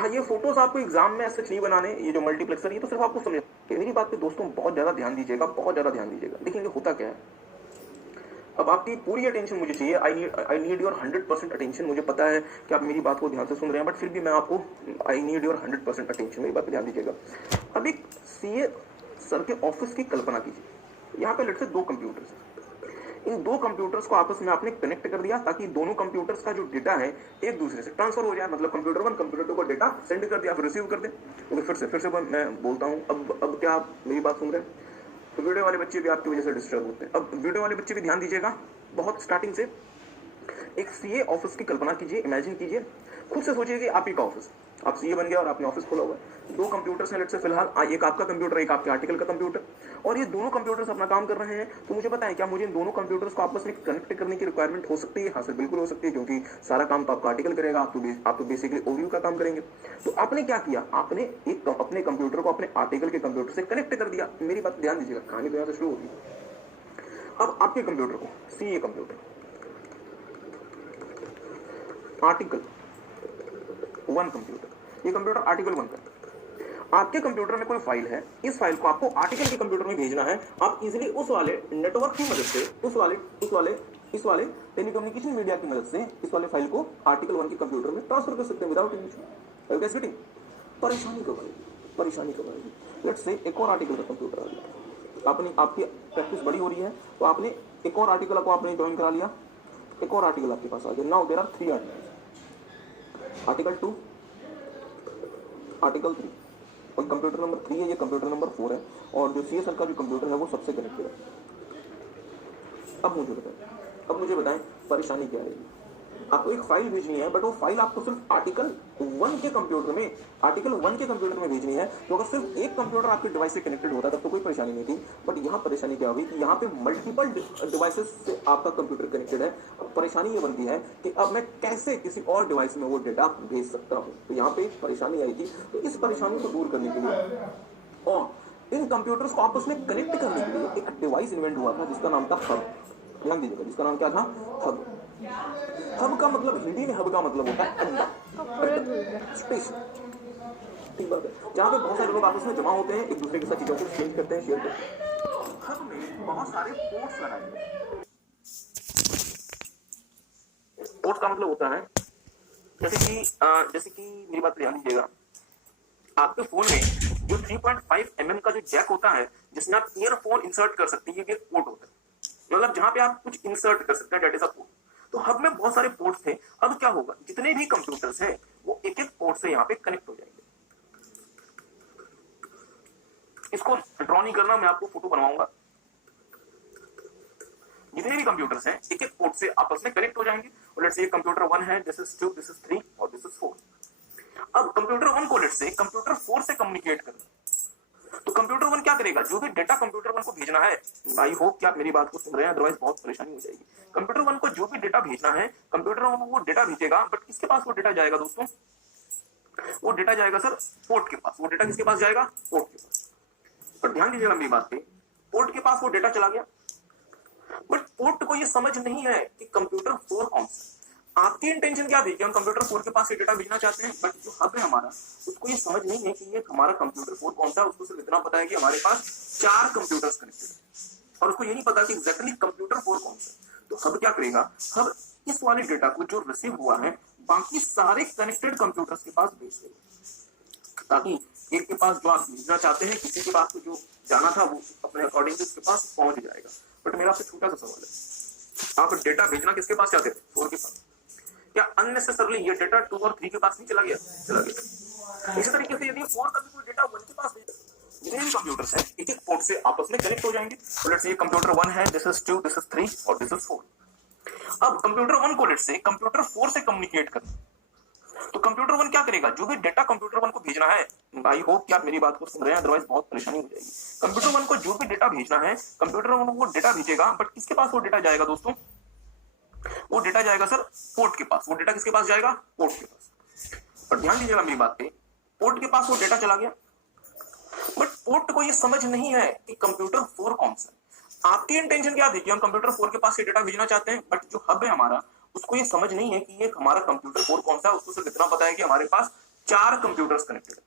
हाँ, ये फोटोज आपको एग्जाम में ऐसे नहीं बनाने, ये जो मल्टीप्लेक्सर, ये तो सिर्फ आपको समझ। मेरी बात पे दोस्तों बहुत ज्यादा ध्यान दीजिएगा, बहुत ज्यादा ध्यान दीजिएगा। देखेंगे होता क्या है। अब आपकी पूरी अटेंशन मुझे चाहिए। I need your 100% attention. मुझे पता है कि आप मेरी बात को ध्यान से सुन रहे हैं, बट फिर भी मैं आपको, आई नीड योर 100% अटेंशन। मेरी बात पे ध्यान दीजिएगा। अब एक सीए सर के ऑफिस की कल्पना कीजिए। यहाँ पे लेट्स से दो कंप्यूटर्स हैं। इन दो कंप्यूटर्स को आपस में आपने कनेक्ट कर दिया ताकि दोनों कंप्यूटर्स का जो डेटा है एक दूसरे से ट्रांसफर हो जाए। मतलब कंप्यूटर वन कंप्यूटर टू को डेटा सेंड कर दिया, फिर रिसीव कर दे। तो फिर से मैं बोलता हूँ। अब क्या आप मेरी बात सुन रहे हैं? तो वीडियो वाले बच्चे भी आपकी वजह से डिस्टर्ब होते हैं। अब वीडियो वाले बच्चे भी ध्यान दीजिएगा, बहुत स्टार्टिंग से। एक सीए ऑफिस की कल्पना कीजिए, इमेजिन कीजिए, खुद से सोचिए कि आप ही का ऑफिस, आप सीए बन गया और आपने ऑफिस खोला हुआ है। दो कंप्यूटर्स हैं लेट्स से फिलहाल, एक आपका कंप्यूटर, एक आपके आर्टिकल का कंप्यूटर, और ये दोनों कंप्यूटर्स अपना काम कर रहे हैं। तो मुझे बताएं, क्या मुझे इन दोनों कंप्यूटर्स को आपस में कनेक्ट करने की रिक्वायरमेंट हो सकती है? हाँ सर, बिल्कुल हो सकती है, क्योंकि सारा काम तो आपका आर्टिकल करेगा, आप तो बेसिकली ओवरव्यू का काम करेंगे। तो आपने क्या किया, आपने अपने कंप्यूटर को अपने आर्टिकल के कंप्यूटर से कनेक्ट कर दिया। मेरी बात ध्यान दीजिएगा, कहानी तो यहाँ से शुरू होगी। अब आपके कंप्यूटर को, CA computer, article one computer, ये कंप्यूटर आर्टिकल वन का। आपके कंप्यूटर में कोई फाइल है, इस फाइल को आपको आर्टिकल के कंप्यूटर में भेजना है। आप इजीली उस वाले नेटवर्क की मदद से, इस वाले टेलीकम्युनिकेशन मीडिया की मदद से इस वाले फाइल को आर्टिकल वन के कंप्यूटर में ट्रांसफर कर सकते हैं विदाउट एनी इशू। परेशानी कब आएगी? परेशानी कब आएगी? लेट्स से एक और आर्टिकल का कंप्यूटर आ गया, आपकी प्रैक्टिस बड़ी हो रही है, तो आपने एक और आर्टिकल को आपने ज्वाइन करा लिया, एक और आर्टिकल आपके पास आ गया। Now there are 3 articles, article 2, article 3, और कंप्यूटर नंबर 3 है, ये कंप्यूटर नंबर 4 है, और जो सीएसआर का जो कंप्यूटर है वो सबसे कनेक्टेड है। अब मुझे बताएं परेशानी क्या है। आपको एक फाइल भेजनी है, बट वो फाइल आपको सिर्फ आर्टिकल वन के कंप्यूटर में भेजनी है। तो अगर सिर्फ एक कंप्यूटर आपके डिवाइस से कनेक्टेड होता तब तो कोई परेशानी नहीं थी, बट यहाँ परेशानी क्या हुई कि यहाँ पे मल्टीपल डिवाइसेस से आपका कंप्यूटर कनेक्टेड है। अब परेशानी ये बनती है कि अब मैं कैसे किसी और डिवाइस में वो डेटा भेज सकता हूँ। तो यहाँ पे परेशानी आई थी। तो इस परेशानी को दूर करने के लिए और इन कंप्यूटर्स को आपस में कनेक्ट करने के लिए एक डिवाइस इन्वेंट हुआ था जिसका नाम था हब। ध्यान दीजिएगा, जिसका नाम क्या था? हब। हब का मतलब, हिंदी में हब का मतलब होता है अड्डा, स्पेस। ठीक बात है, जहाँ पे बहुत सारे लोग आपस में जमा होते हैं, एक दूसरे के साथ चीजों को एक्सचेंज करते हैं, शेयर करते हैं। हब में बहुत सारे पोर्ट्स लगाए हैं। पोर्ट्स का मतलब होता है जैसे कि मेरी बात ध्यान दीजिएगा, आपके फोन में जो 3.5 mm का जो जैक होता है, जिसमें आप ईयरफोन इंसर्ट कर सकते हैं, ये एक पोर्ट होता है। मतलब जहां पे आप कुछ इंसर्ट कर सकते हैं, डेट इज अ पोर्ट। तो हब में बहुत सारे पोर्ट्स थे। अब क्या होगा, जितने भी कंप्यूटर्स हैं वो एक एक पोर्ट से यहाँ पे कनेक्ट हो जाएंगे। इसको ड्रॉ नहीं करना, मैं आपको फोटो बनवाऊंगा। जितने भी कंप्यूटर्स हैं एक एक पोर्ट से आपस में कनेक्ट हो जाएंगे। और लेट्स से कंप्यूटर 1 है, दिस इज 2, दिस इज 3 और दिस इज 4। अब कंप्यूटर 1 को लेट्स से कंप्यूटर 4 से कम्युनिकेट करना, तो कंप्यूटर 1 क्या करेगा, जो भी डेटा कंप्यूटर 1 को भेजना है, आई होप कि आप मेरी बात को सुन रहे हैं, अदरवाइज बहुत परेशानी हो जाएगी। कंप्यूटर 1 को जो भी डेटा भेजना है, कंप्यूटर 1 वो डेटा भेजेगा, बट किसके पास वो डेटा जाएगा दोस्तों? वो डेटा जाएगा सर पोर्ट के पास। वो डेटा किसके पास जाएगा? पोर्ट के पास। पर ध्यान दीजिएगा मेरी बात पे, पोर्ट के पास वो डेटा चला गया, बट पोर्ट को ये समझ नहीं है कि कंप्यूटर 4 कौन सा। आपकी इंटेंशन क्या थी कि हम कंप्यूटर 4 के पास ये डेटा भेजना चाहते हैं, बट जो हब है हमारा, उसको ये समझ नहीं है कि ये हमारा कंप्यूटर 4 कौन सा है। उसको सिर्फ इतना पता है कि हमारे पास 4 कंप्यूटर्स कनेक्टेड है, और उसको ये नहीं पता कि एग्जैक्टली कंप्यूटर 4 कौन सा। तो हब क्या करेगा, हब इस वाले डेटा को जो रिसीव हुआ है बाकी सारे कनेक्टेड कंप्यूटर्स के पास भेज देगा, ताकि एक के पास जो आप भेजना चाहते हैं, किसी के पास जो जाना था वो अपने अकॉर्डिंग से उसके पास पहुंच जाएगा। बट मेरा आपसे छोटा सा सवाल है, आप डेटा भेजना किसके पास चाहते थे? 4 के पास। क्या अननेसेसरली ये डेटा 2 और 3 के पास नहीं चला गया? चला गया। इसी तरीके से यदि 4 का भी कोई डेटा 1 के पास भेजा, जितने भी कंप्यूटर्स हैं एक एक पोर्ट से आपस में कनेक्ट हो जाएंगे। तो लेट्स से कंप्यूटर 1 है, दिस इज 2, दिस इज 3 और दिस इज 4। अब कंप्यूटर 1 को लेट्स से कंप्यूटर 4 से कम्युनिकेट करना, तो कंप्यूटर 1 क्या करेगा, जो भी डेटा कंप्यूटर 1 को भेजना है, आई होप कि आप मेरी बात को सुन रहे हैं, अदरवाइज बहुत परेशानी हो जाएगी। कंप्यूटर 1 को जो भी डेटा भेजना है, कंप्यूटर 1 वो डेटा भेजेगा, बट किसके पास वो डेटा जाएगा दोस्तों? वो डेटा जाएगा सर पोर्ट के पास। वो डेटा किसके पास जाएगा? पोर्ट के पास। पर ध्यान दीजिएगा मेरी बात पे, पोर्ट के पास वो डेटा चला गया, बट पोर्ट को ये समझ नहीं है कि कंप्यूटर 4 कौन सा। आपकी इंटेंशन क्या थी कि हम कंप्यूटर 4 के पास ये डेटा भेजना चाहते हैं, बट जो हब है हमारा, उसको ये समझ नहीं है कि ये हमारा कंप्यूटर 4 कौन सा है। उसको सिर्फ इतना पता है कि हमारे पास 4 कंप्यूटर्स कनेक्टेड है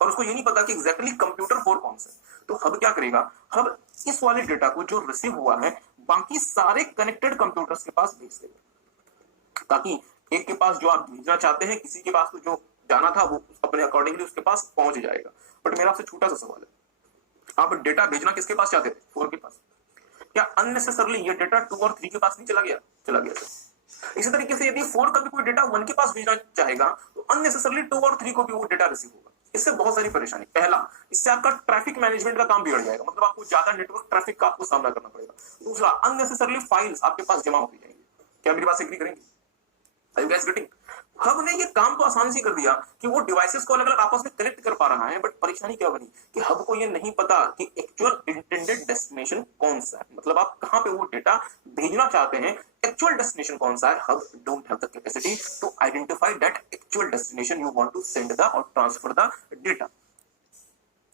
और उसको ये नहीं पता कि एग्जैक्टली कंप्यूटर 4 कौन सा है। तो हब क्या करेगा, हब इस वाले डेटा को जो रिसीव हुआ है बाकी सारे कनेक्टेड कंप्यूटर्स के पास भेज देगा, ताकि एक के पास जो आप भेजना चाहते हैं, किसी के पास तो जो जाना था वो अपने अकॉर्डिंगली उसके पास पहुंच जाएगा। बट मेरा आपसे छोटा सा सवाल है, आप डेटा भेजना किसके पास चाहते थे? 4 के पास। क्या अननेसेसरली ये डेटा 2 और 3 के पास नहीं चला गया? चला गया था। इसी तरीके से यदि 4 का भी कोई डेटा 1 के पास भेजना चाहेगा तो अननेसेसरली 2 और 3 को भी वो डेटा रिसीव होगा। इससे बहुत सारी परेशानी, पहला, इससे आपका ट्रैफिक मैनेजमेंट का काम बिगड़ जाएगा, मतलब आपको ज्यादा नेटवर्क ट्रैफिक का आपको सामना करना पड़ेगा। दूसरा, अननेसेसरली फाइल्स आपके पास जमा होती जाएंगी। क्या मेरी बात से एग्री करेंगे? Are you guys getting? Hub ने ये काम तो आसान से कर दिया कि वो डिवाइसेस को अलग अलग आपस में कनेक्ट कर पा रहा है, बट परेशानी क्या बनी कि हब को ये नहीं पता कि एक्चुअल इंटेंडेड डेस्टिनेशन कौन सा है, मतलब आप कहां पे वो डेटा भेजना चाहते हैं, एक्चुअल डेस्टिनेशन कौन सा है। Hub don't have the capacity to identify that actual destination you want to send the और ट्रांसफर द डेटा।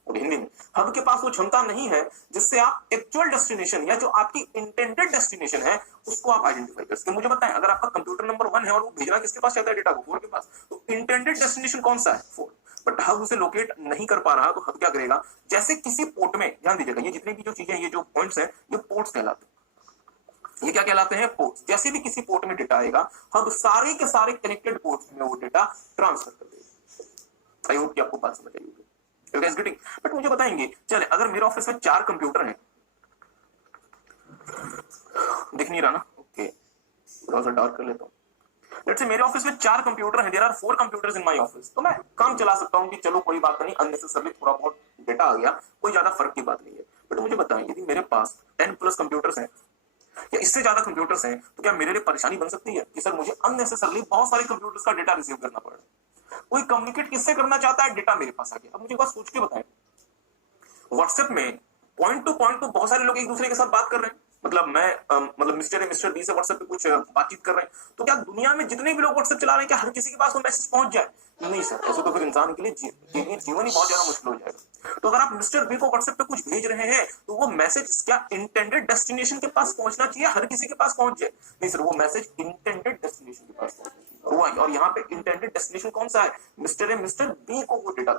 और हिंदी में हब के पास वो क्षमता नहीं है जिससे आप एक्चुअल डेस्टिनेशन या जो आपकी इंटेंडेड डेस्टिनेशन है उसको आप आइडेंटिफाई कर सकें। मुझे बताएं, अगर आपका कंप्यूटर नंबर 1 है और वो भेजना किसके पास चाहता है डेटा को? 4 के पास। तो इंटेंडेड डेस्टिनेशन कौन सा है? 4। बट हब उसे लोकेट नहीं कर पा रहा, तो हब क्या करेगा, जैसे किसी पोर्ट में, ध्यान दीजिएगा ये जितनी भी जो चीजें, ये जो पॉइंट्स हैं, ये पोर्ट्स कहलाते हैं। ये क्या कहलाते हैं? पोर्ट्स। जैसे भी किसी पोर्ट में डेटा आएगा, हब सारे के सारे कनेक्टेड पोर्ट्स में वो डेटा ट्रांसफर कर देगा। आई होप कि आपको बात समझ आई होगी। बट मुझे बताएंगे, चले अगर मेरे ऑफिस में 4 कंप्यूटर हैं, दिख नहीं रहा ना? ओके, थोड़ा सा डार्क कर लेता हूं। लेट्स से मेरे ऑफिस में 4 कंप्यूटर हैं, there are 4 computers in my office, तो मैं काम चला सकता हूं कि चलो कोई बात नहीं, अननेसेसरली थोड़ा बहुत डेटा आ गया, कोई ज्यादा फर्क की बात नहीं है। बट मुझे बताएं, यदि मेरे पास 10 प्लस कंप्यूटर्स हैं या इससे ज्यादा कंप्यूटर्स हैं, तो क्या मेरे लिए परेशानी बन सकती है कि सर मुझे अननेसेसरली बहुत सारे कंप्यूटर्स का डेटा रिसीव करना पड़ रहा है? कोई कम्युनिकेट किससे करना चाहता है, डेटा मेरे पास आ गया। अब मुझे बात सोच के बताएं, व्हाट्सएप में पॉइंट टू पॉइंट तो बहुत सारे लोग एक दूसरे के साथ बात कर रहे हैं, मतलब मैं मतलब मिस्टर ए मिस्टर बी से व्हाट्सएप पे कुछ बातचीत कर रहे हैं, तो क्या दुनिया में जितने भी लोग व्हाट्सएप चला रहे हैं क्या हर किसी के पास वो मैसेज पहुंच जाए? नहीं सर, ऐसे तो फिर इंसान के लिए जीवन ही बहुत ज्यादा मुश्किल हो जाएगा। तो अगर आप मिस्टर बी को व्हाट्सएप पे कुछ भेज रहे हैं तो वो मैसेज क्या इंटेंडेड डेस्टिनेशन के पास पहुंचना चाहिए, हर किसी के पास पहुंच जाए? नहीं सर, वो मैसेज इंटेंडेड डेस्टिनेशन के पास पहुंचना चाहिए। और यहाँ पे इंटेंडेड डेस्टिनेशन कौन सा है? मिस्टर ए मिस्टर बी को वो डेटा।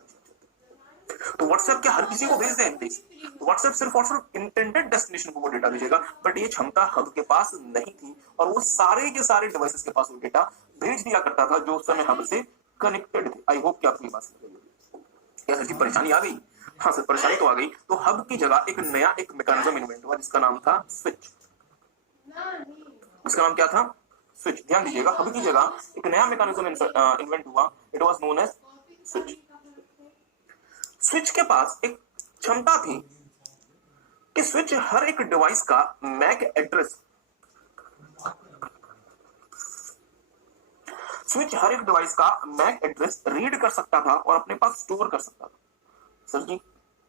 तो व्हाट्सएप क्या हर किसी को भेज दें? तो व्हाट्सएप सिर्फ और सिर्फ इंटेंडेड डेस्टिनेशन को वो डेटा भेजेगा, बट ये क्षमता हब के पास नहीं थी और वो सारे के सारे डिवाइसेस के पास वो डेटा भेज दिया करता था जो उस समय हब से कनेक्टेड थे। आई होप कि आपको ये बात समझ आई। क्या सर की परेशानी आ गई? हाँ सर, परेशानी तो आ गई। तो हब की जगह एक नया एक मैकेनिज्म इन्वेंट हुआ जिसका नाम था स्विच। उसका नाम क्या था? स्विच। ध्यान दीजिएगा, हब की जगह एक नया मैकेनिज्म इन्वेंट हुआ, it was known as switch. Switch के पास एक क्षमता थी कि स्विच हर एक डिवाइस का मैक एड्रेस, स्विच हर एक डिवाइस का मैक एड्रेस रीड कर सकता था और अपने पास स्टोर कर सकता था। सर जी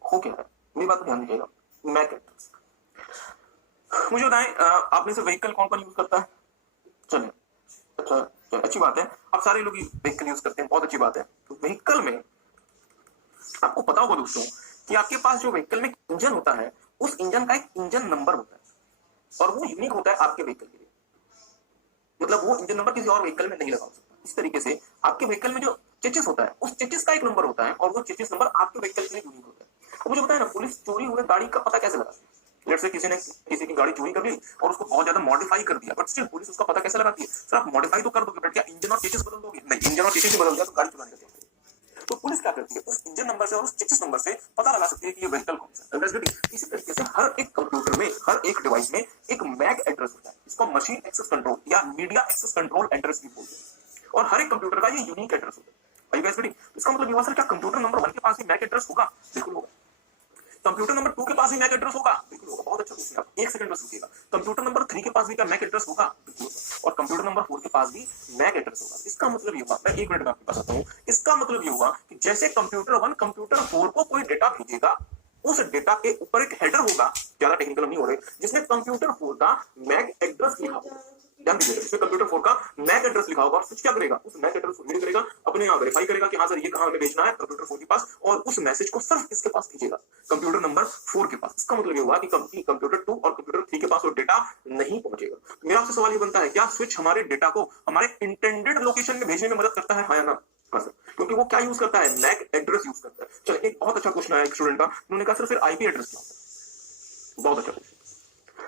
हो क्या है? मेरी बात ध्यान दीजिएगा, मैक एड्रेस। मुझे बताएं, आप में से व्हीकल कौन कौन यूज करता है? चलिए, अच्छा अच्छी बात है, आप सारे लोग व्हीकल यूज करते हैं, बहुत अच्छी बात है। तो व्हीकल में आपको पता होगा दोस्तों कि आपके पास जो व्हीकल में इंजन होता है, उस इंजन का एक इंजन नंबर होता है और वो यूनिक होता है आपके व्हीकल के लिए, मतलब वो इंजन नंबर किसी और व्हीकल में नहीं लगा हो सकता। इस तरीके से आपके व्हीकल में जो चेचिस होता है, उस चेचिस का एक नंबर होता है और वो चेचिस नंबर आपके व्हीकल के लिए यूनिक होता है। मुझे बताया ना, पुलिस चोरी हुए गाड़ी का पता कैसे लगाती है? लेट्स से किसी ने किसी की गाड़ी चोरी कर ली और उसको बहुत ज्यादा मॉडिफाई कर दिया, बट स्टिल पुलिस उसका पता कैसे लगाती है? सर आप मॉडिफाई तो कर दोगे, बट क्या इंजन और चेचिस बदल दोगे? नहीं, इंजन और चेचिस बदल गया तो गाड़ी चलाने लगेगी। तो पुलिस क्या करती है? उस इंजन नंबर से और उस चेसिस नंबर से पता लगा सकती है कि ये व्हीकल कौन सा है। इसी तरीके से हर एक कंप्यूटर में, हर एक डिवाइस में एक मैक एड्रेस होता है, इसको मशीन एक्सेस कंट्रोल या मीडिया एक्सेस कंट्रोल एड्रेस भी बोलते हैं, और हर एक कंप्यूटर का ये यूनिक एड्रेस होता है। इसका मतलब ये हुआ सर, क्या कंप्यूटर नंबर 1 के पास भी मैक एड्रेस होगा? बिल्कुल होगा। कंप्यूटर नंबर 2 के पास भी मैक एड्रेस होगा? बिल्कुल होगा। बहुत अच्छा क्वेश्चन, आप एक सेकंड बस रुकिएगा। कंप्यूटर नंबर 3 के पास भी क्या मैक एड्रेस होगा? बिल्कुल होगा। और कंप्यूटर नंबर 4 के पास भी मैक एड्रेस होगा। इसका मतलब ये हुआ, मैं 1 मिनट में आपके पास आता हूं, इसका मतलब ये हुआ कि जैसे कंप्यूटर 1 कंप्यूटर 4 को कोई डेटा भेजेगा, उस डेटा के ऊपर एक हेडर होगा, ज्यादा टेक्निकल नहीं हो रहे, जिसमें कंप्यूटर 4 का मैक एड्रेस लिखा होगा। ध्यान दीजिएगा, इसमें कंप्यूटर 4 का मैक एड्रेस लिखा होगा और स्विच क्या करेगा? उस मैक एड्रेस को रीड करेगा, अपने यहां वेरीफाई करेगा कि हां सर ये कहां हमें भेजना है, कंप्यूटर 4 के पास, और उस मैसेज को सिर्फ किसके पास भेजेगा? कंप्यूटर नंबर 4 के पास। इसका मतलब ये हुआ कि कंप्यूटर 2 और कंप्यूटर 3 के पास वो डेटा नहीं पहुंचेगा। मेरा आपसे सवाल ये बनता है, क्या स्विच हमारे डेटा को हमारे इंटेंडेड लोकेशन में भेजने में मदद करता है, हाँ या ना? हाँ सर, क्योंकि वो क्या यूज करता है, मैक एड्रेस यूज करता है। चलिए एक बहुत अच्छा क्वेश्चन आया एक स्टूडेंट का, उन्होंने कहा सर फिर आईपी एड्रेस क्या होता है। बहुत अच्छा क्वेश्चन।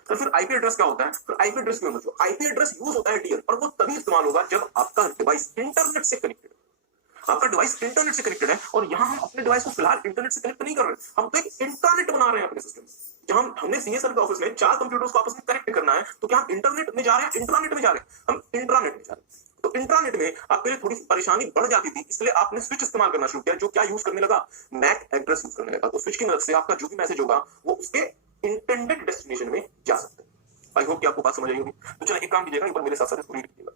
तो फिर आईपी एड्रेस क्या होता है, फिर आईपी एड्रेस क्यों मतलब, आईपी एड्रेस यूज होता है डियर, और वो तभी इस्तेमाल होगा जब आपका डिवाइस इंटरनेट से कनेक्टेड है। आपका डिवाइस इंटरनेट से कनेक्टेड है, और यहाँ हम अपने डिवाइस को फिलहाल इंटरनेट से कनेक्ट नहीं कर रहे, हम तो एक इंटरनेट बना रहे हैं अपने सिस्टम में। जहां हमने सीए सर के ऑफिस में 4 कंप्यूटर्स को आपस में कनेक्ट करना है, तो क्या हम इंटरनेट में जा रहे हैं, इंटरनेट में जा रहे हैं, हम इंट्रानेट में जा रहे हैं। तो इंट्रानेट में आपके लिए थोड़ी सी परेशानी बढ़ जाती थी, इसलिए आपने स्विच इस्तेमाल करना शुरू किया, जो क्या यूज करने लगा, मैक एड्रेस यूज करने लगा। तो स्विच की मदद से आपका जो भी मैसेज होगा वो उसके इंटेंडेड डेस्टिनेशन में जा सकता है। आई होप कि आपको बात समझ आई होगी। तो चलिए एक काम कीजिएगा, एक बार मेरे साथ साथ इसको रीड कीजिएगा।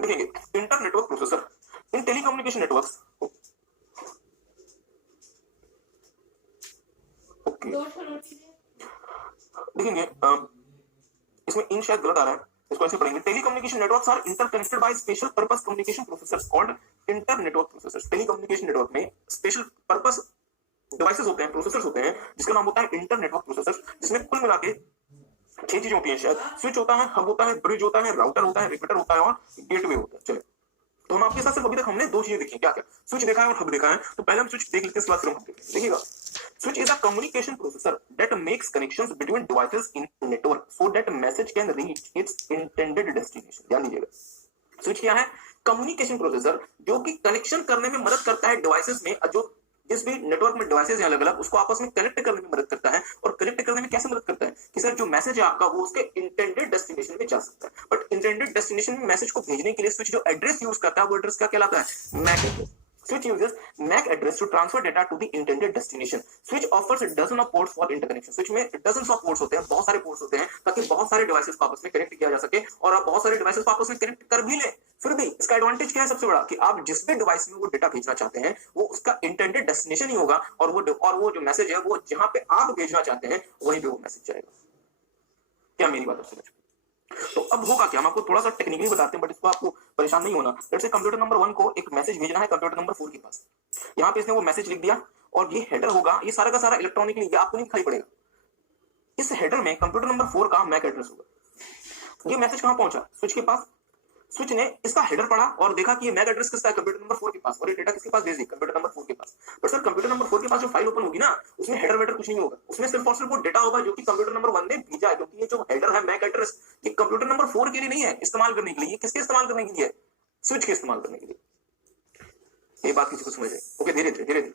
देखेंगे इंटर नेटवर्क प्रोसेसर इन टेलीकम्युनिकेशन नेटवर्क्स। ओके देखेंगे इसमें इन शायद गलत आ रहा है, इसको ऐसे पढ़ेंगे। Telecommunication networks are interconnected by special purpose communication processors called inter network processors. Telecommunication network में स्पेशल पर्पस डिवाइसेस होते हैं, प्रोसेसर्स होते हैं, जिसका नाम होता है इंटर नेटवर्क प्रोसेसर्स, जिसमें कुल मिला के 6 चीजें होती हैं शायद। स्विच होता है, हब होता है, ब्रिज होता है, राउटर होता है, रिपीटर होता है और गेटवे होता है। चलिए तो हम आपके साथ सिर्फ अभी तक हमने 2 चीजें देखी, क्या क्या, स्विच देखा है और हब देखा है। तो पहले हम स्विच देख लेते हैं, इसके बाद फिर हम हब देखेंगे। देखिएगा, switch is a communication processor that makes connections between devices in network so that message can reach its intended destination. ध्यान दीजिएगा, स्विच क्या है, कम्युनिकेशन प्रोसेसर जो कि कनेक्शन करने में मदद करता है डिवाइसेस में, जो जिस भी नेटवर्क में डिवाइसेस हैं अलग अलग, उसको आपस में कनेक्ट करने में मदद करता है। और कनेक्ट करने में कैसे मदद करता है कि सर जो मैसेज है आपका वो उसके इंटेंडेड डेस्टिनेशन में जा सकता है। बट इंटेंडेड डेस्टिनेशन में मैसेज को भेजने के लिए स्विच जो एड्रेस यूज करता है वो एड्रेस क्या कहलाता है, MAC address. Switch uses MAC address to transfer data to the intended destination. Switch offers a dozen of ports for interconnection. Switch में dozens of ports होते हैं, बहुत सारे ports होते हैं, ताकि बहुत सारे डिवाइसेस को आपस में कनेक्ट किया जा सके। और आप बहुत सारे डिवाइसेस को आपस में कनेक्ट कर भी लें, फिर भी इसका एडवांटेज क्या है सबसे बड़ा, कि आप जिस भी डिवाइस में वो डेटा भेजना चाहते हैं वो उसका इंटेंडेड डेस्टिनेशन ही होगा, और वो जो मैसेज है वो जहां पे आप भेजना चाहते हैं वहीं पे वो मैसेज जाएगा। क्या मेरी बात समझ? तो अब होगा क्या, हम आपको थोड़ा सा टेक्निकली बताते हैं, बट इसको आपको परेशान नहीं होना। जैसे कंप्यूटर नंबर 1 को एक मैसेज भेजना है कंप्यूटर नंबर 4 के पास, यहाँ पे इसने वो मैसेज लिख दिया, और ये हेडर होगा, ये सारा का सारा इलेक्ट्रॉनिकली, ये आपको नहीं दिखाई पड़ेगा। इस हेडर में कंप्यूटर नंबर 4 का मैक एड्रेस होगा। ये मैसेज कहां पहुंचा, स्विच के पास। स्विच ने इसका हेडर पढ़ा और देखा कि ये मैक एड्रेस किसका है, कंप्यूटर नंबर 4 के पास, और ये डेटा किसके पास भेज दी, कंप्यूटर नंबर 4 के पास। पर सर कंप्यूटर नंबर 4 के पास जो फाइल ओपन होगी ना, उसमें हेडर वेडर कुछ नहीं होगा, उसमें सिर्फ और सिर्फ वो डेटा होगा जो कि कंप्यूटर नंबर 1 ने भेजा है। क्योंकि ये जो हेडर है मैक एड्रेस, ये कंप्यूटर नंबर 4 के लिए नहीं है इस्तेमाल करने के लिए, ये किसके इस्तेमाल करने के लिए, स्विच के इस्तेमाल करने के लिए। ये बात किसी को समझ है? ओके, धीरे धीरे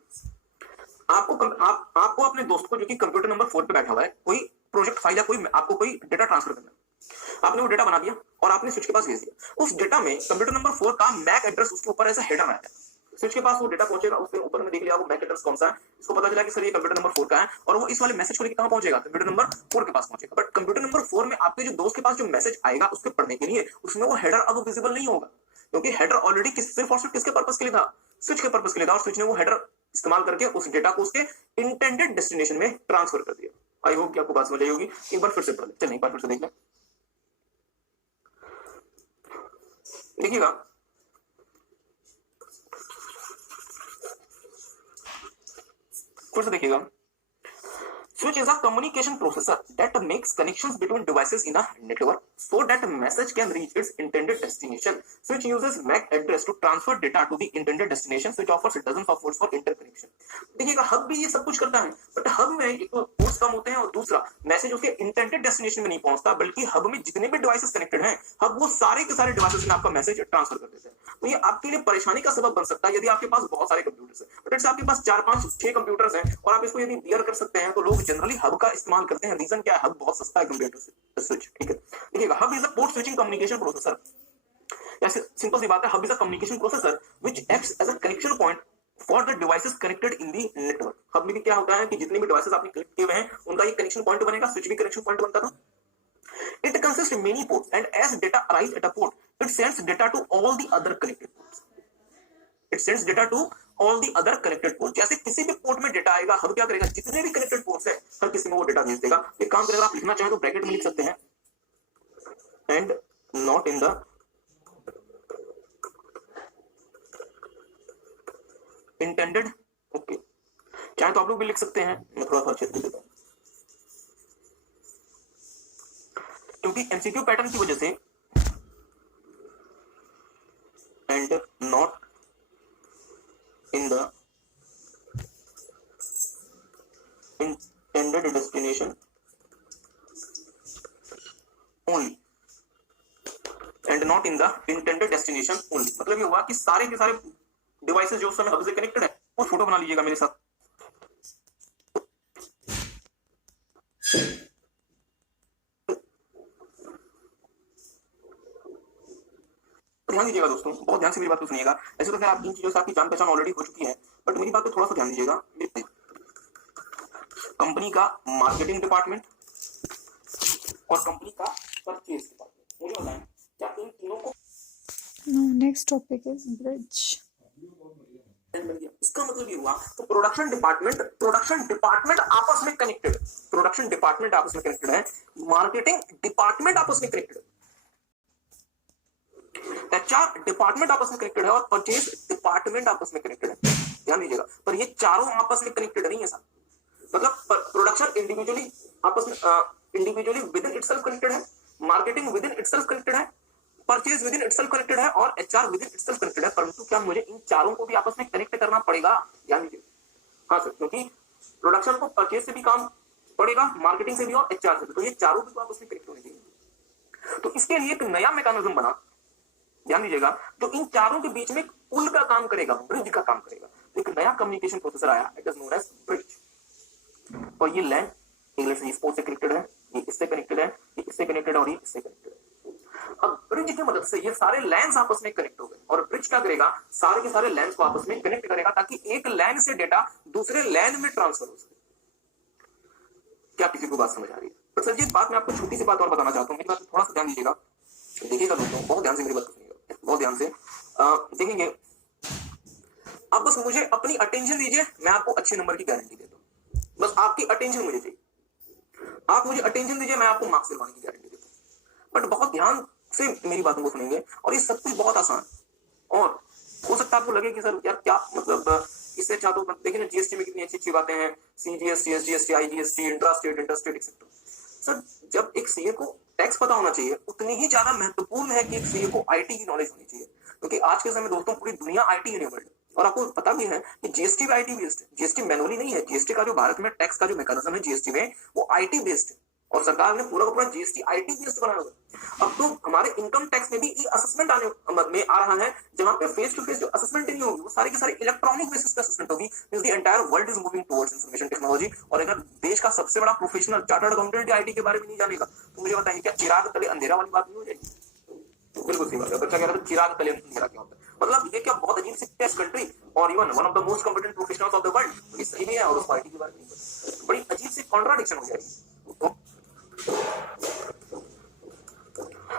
आपको अपने दोस्त को जो कि कंप्यूटर नंबर 4 पे बैठा हुआ है, कोई प्रोजेक्ट फाइल या कोई आपको कोई डेटा ट्रांसफर करना है, आपने वो डेटा बना दिया और आपने स्विच के पास भेज दिया। उस डेटा में कंप्यूटर नंबर 4 का मैक एड्रेस उसके ऊपर ऐसा हेडर आया है, स्विच के पास वो डेटा पहुंचेगा, उसके ऊपर में देख लिया वो मैक एड्रेस कौन सा है, इसको पता चला कि सर ये कंप्यूटर नंबर 4 का है, और वो इस वाले मैसेज को लेकर कहां पहुंचेगा, कंप्यूटर नंबर 4 के पास पहुंचेगा। बट कंप्यूटर नंबर 4 में आपके जो दोस्त के पास जो मैसेज आएगा उसके पढ़ने के लिए, उसमें वो हेडर अब विजिबल नहीं होगा, क्योंकि हेडर ऑलरेडी सिर्फ और सिर्फ किसके पर्पस के लिए था, स्विच के पर्पस के लिए था, और स्विच ने वो हेडर इस्तेमाल करके उस डेटा को उसके इंटेंडेड डेस्टिनेशन में ट्रांसफर कर दिया। आई होप कि आपको बात समझ आई होगी। एक बार फिर से पढ़ ले, चलिए एक बार फिर से देख लें। देखिएगा, फिर से देखिएगा, Switch is a communication processor that makes connections between devices in a network so that a message can reach its intended destination. Switch uses MAC address to transfer data to the intended destination. Switch offers dozens of ports for interconnection. देखिएगा, hub भी ये सब कुछ करता है, but hub में एक तो पोर्ट्स कम होते हैं, और दूसरा मैसेज उसके इंटेंडेड डेस्टिनेशन में नहीं पहुंचता, बल्कि हब में जितने भी डिवाइसेस कनेक्टेड हैं, हब वो सारे के सारे डिवाइसेस में आपका मैसेज ट्रांसफर कर देते हैं। तो ये आपके लिए परेशानी का सबब बन सकता है यदि आपके पास बहुत सारे कंप्यूटर्स हैं। बट जैसे आपके पास 4, 5, 6 कंप्यूटर्स हैं और आप इसको यदि बियर कर सकते हैं, तो लोग जनरली हब का इस्तेमाल करते हैं। रीजन क्या है, हब बहुत सस्ता है कंप्यूटर से स्विच। ठीक है, देखिएगा, hub is a port switching communication processor. ऐसे सिंपल सी बात है, hub is a communication processor which acts as a connection point for the devices connected in the network. Hub में क्या होता है कि जितने भी डिवाइसेस आपने कनेक्ट किए हुए हैं उनका ये कनेक्शन पॉइंट बनेगा। स्विच भी कनेक्शन पॉइंट बनता था। It consists of many ports, and as data arrives at a port, it sends data to all the other connected ports. It sends data to all the other connected ports. जैसे किसी भी port में data आएगा, hub क्या करेगा, जितने भी connected ports हैं हर किसी में वो डेटा भेज देगा। एक काम करेगा, आप लिखना चाहें तो ब्रैकेट में लिख सकते हैं, and not in the intended. Okay, चाहे तो आप लोग भी लिख सकते हैं, मैं थोड़ा सा अच्छे से देता हूं, क्योंकि एमसीक्यू पैटर्न की वजह से and not in the intended destination only and not in the intended destination only। मतलब ये हुआ कि सारे के सारे डिवाइसेस जो उस समय हब से कनेक्टेड है, वो फोटो बना लीजिएगा मेरे साथ। ध्यान दीजिएगा दोस्तों, बहुत ध्यान से मेरी बात को सुनिएगा। ऐसे तो खैर आप इन चीजों से आपकी जान पहचान ऑलरेडी हो चुकी है, बट मेरी बात को थोड़ा सा ध्यान दीजिएगा। कंपनी का मार्केटिंग डिपार्टमेंट और कंपनी का परचेज डिपार्टमेंट, मुझे बताएं क्या इन तीनों को नेक्स्ट टॉपिक इज ब्रिज। इसका मतलब ये हुआ तो प्रोडक्शन डिपार्टमेंट आपस में कनेक्टेड है, प्रोडक्शन डिपार्टमेंट आपस में कनेक्टेड है, मार्केटिंग डिपार्टमेंट आपस में कनेक्टेड है, एचआर डिपार्टमेंट आपस में कनेक्टेड है और परचेज डिपार्टमेंट आपस में कनेक्टेड है। ध्यान दीजिएगा, पर ये चारों आपस में कनेक्टेड नहीं है सर। मतलब प्रोडक्शन इंडिविजुअली आपस में individually within itself connected है, marketing within itself connected है, purchase within itself connected है और HR within itself connected है। परंतु क्या मुझे इन चारों को भी आपस में कनेक्ट करना पड़ेगा? ध्यान दीजिए, हाँ सर, क्योंकि प्रोडक्शन को परचेज से भी काम पड़ेगा, मार्केटिंग से भी और एचआर से भी, तो ये चारों भी तो आपस में कनेक्ट होने चाहिए। तो इसके लिए एक नया मैकेनिज्म बना, ध्यान दीजिएगा, जो इन चारों के बीच में एक पुल का काम करेगा, ब्रिज का काम करेगा। तो एक नया कम्युनिकेशन प्रोसेसर आया, it is known as bridge. और ये लैन इंग्लिश स्पोर्ट से कनेक्टेड है, ये इससे कनेक्टेड है, ये इससे कनेक्टेड है और ये इससे कनेक्टेड है। अब ब्रिज की मदद से ये सारे लैंस आपस में कनेक्ट हो गए और ब्रिज क्या करेगा, सारे के सारे लैंस को आपस में कनेक्ट करेगा ताकि एक लैन से डेटा दूसरे लैन में ट्रांसफर हो सके। क्या किसी को बात समझ आ रही है? तो सर जी बात मैं आपको छोटी सी बात और बताना चाहता हूँ, मेरी बात थोड़ा सा ध्यान दीजिएगा, देखिएगा दोस्तों, बहुत ध्यान से मेरी बात सुनिएगा, बहुत ध्यान से देखेंगे। आप बस मुझे अपनी अटेंशन दीजिए, मैं आपको अच्छे नंबर की गारंटी देता हूँ। बस आपकी अटेंशन मुझे चाहिए, आप मुझे अटेंशन दीजिए, मैं आपको मार्क्स दिलवाने की गारंटी देता हूँ। बट बहुत ध्यान से मेरी बातों को सुनेंगे और ये सब कुछ बहुत आसान, और हो सकता है आपको लगे कि सर यार क्या मतलब इससे अच्छा तो देखिए ना जीएसटी में कितनी अच्छी अच्छी बातें हैं, CGST, SGST, IGST, intrastate, interstate etcetera. Sir जब एक सीए को टैक्स पता होना चाहिए, उतनी ही ज्यादा महत्वपूर्ण है कि एक सीए को आईटी की नॉलेज होनी चाहिए, क्योंकि आज के समय दोस्तों पूरी दुनिया आईटी इनेबल्ड है। और आपको पता भी है कि जीएसटी भी आईटी बेस्ड है, जीएसटी मैनुअली नहीं है। जीएसटी का जो भारत में टैक्स का जो मैकेनिज्म है जीएसटी में, वो आईटी बेस्ड है और सरकार ने पूरा का पूरा जीएसटी आईटी बेस्ड बनाया हुआ है। अब तो हमारे इनकम टैक्स में भी ई असेसमेंट आने में आ रहा है, जहां पे फेस टू फेस जो असेसमेंट नहीं होगी, वो सारे के सारे इलेक्ट्रॉनिक बेसिस पे असेसमेंट होगी। The entire world is moving towards information technology. और अगर देश का सबसे बड़ा प्रोफेशनल चार्टर्ड अकाउंटेंट आईटी के बारे में नहीं जानेगा तो मुझे बताइए क्या चिराग तले अंधेरा वाली बात नहीं हो जाएगी? बिल्कुल सही बात है। बच्चा कह रहा था चिराग तले अंधेरा क्या होता है, मतलब ये क्या बहुत अजीब सी टेस्ट कंट्री और even one of the most competent professionals of the world, ये सही नहीं है और उस पार्टी के बारे में नहीं पता। बड़ी अजीब सी कॉन्ट्राडिक्शन हो जाएगी।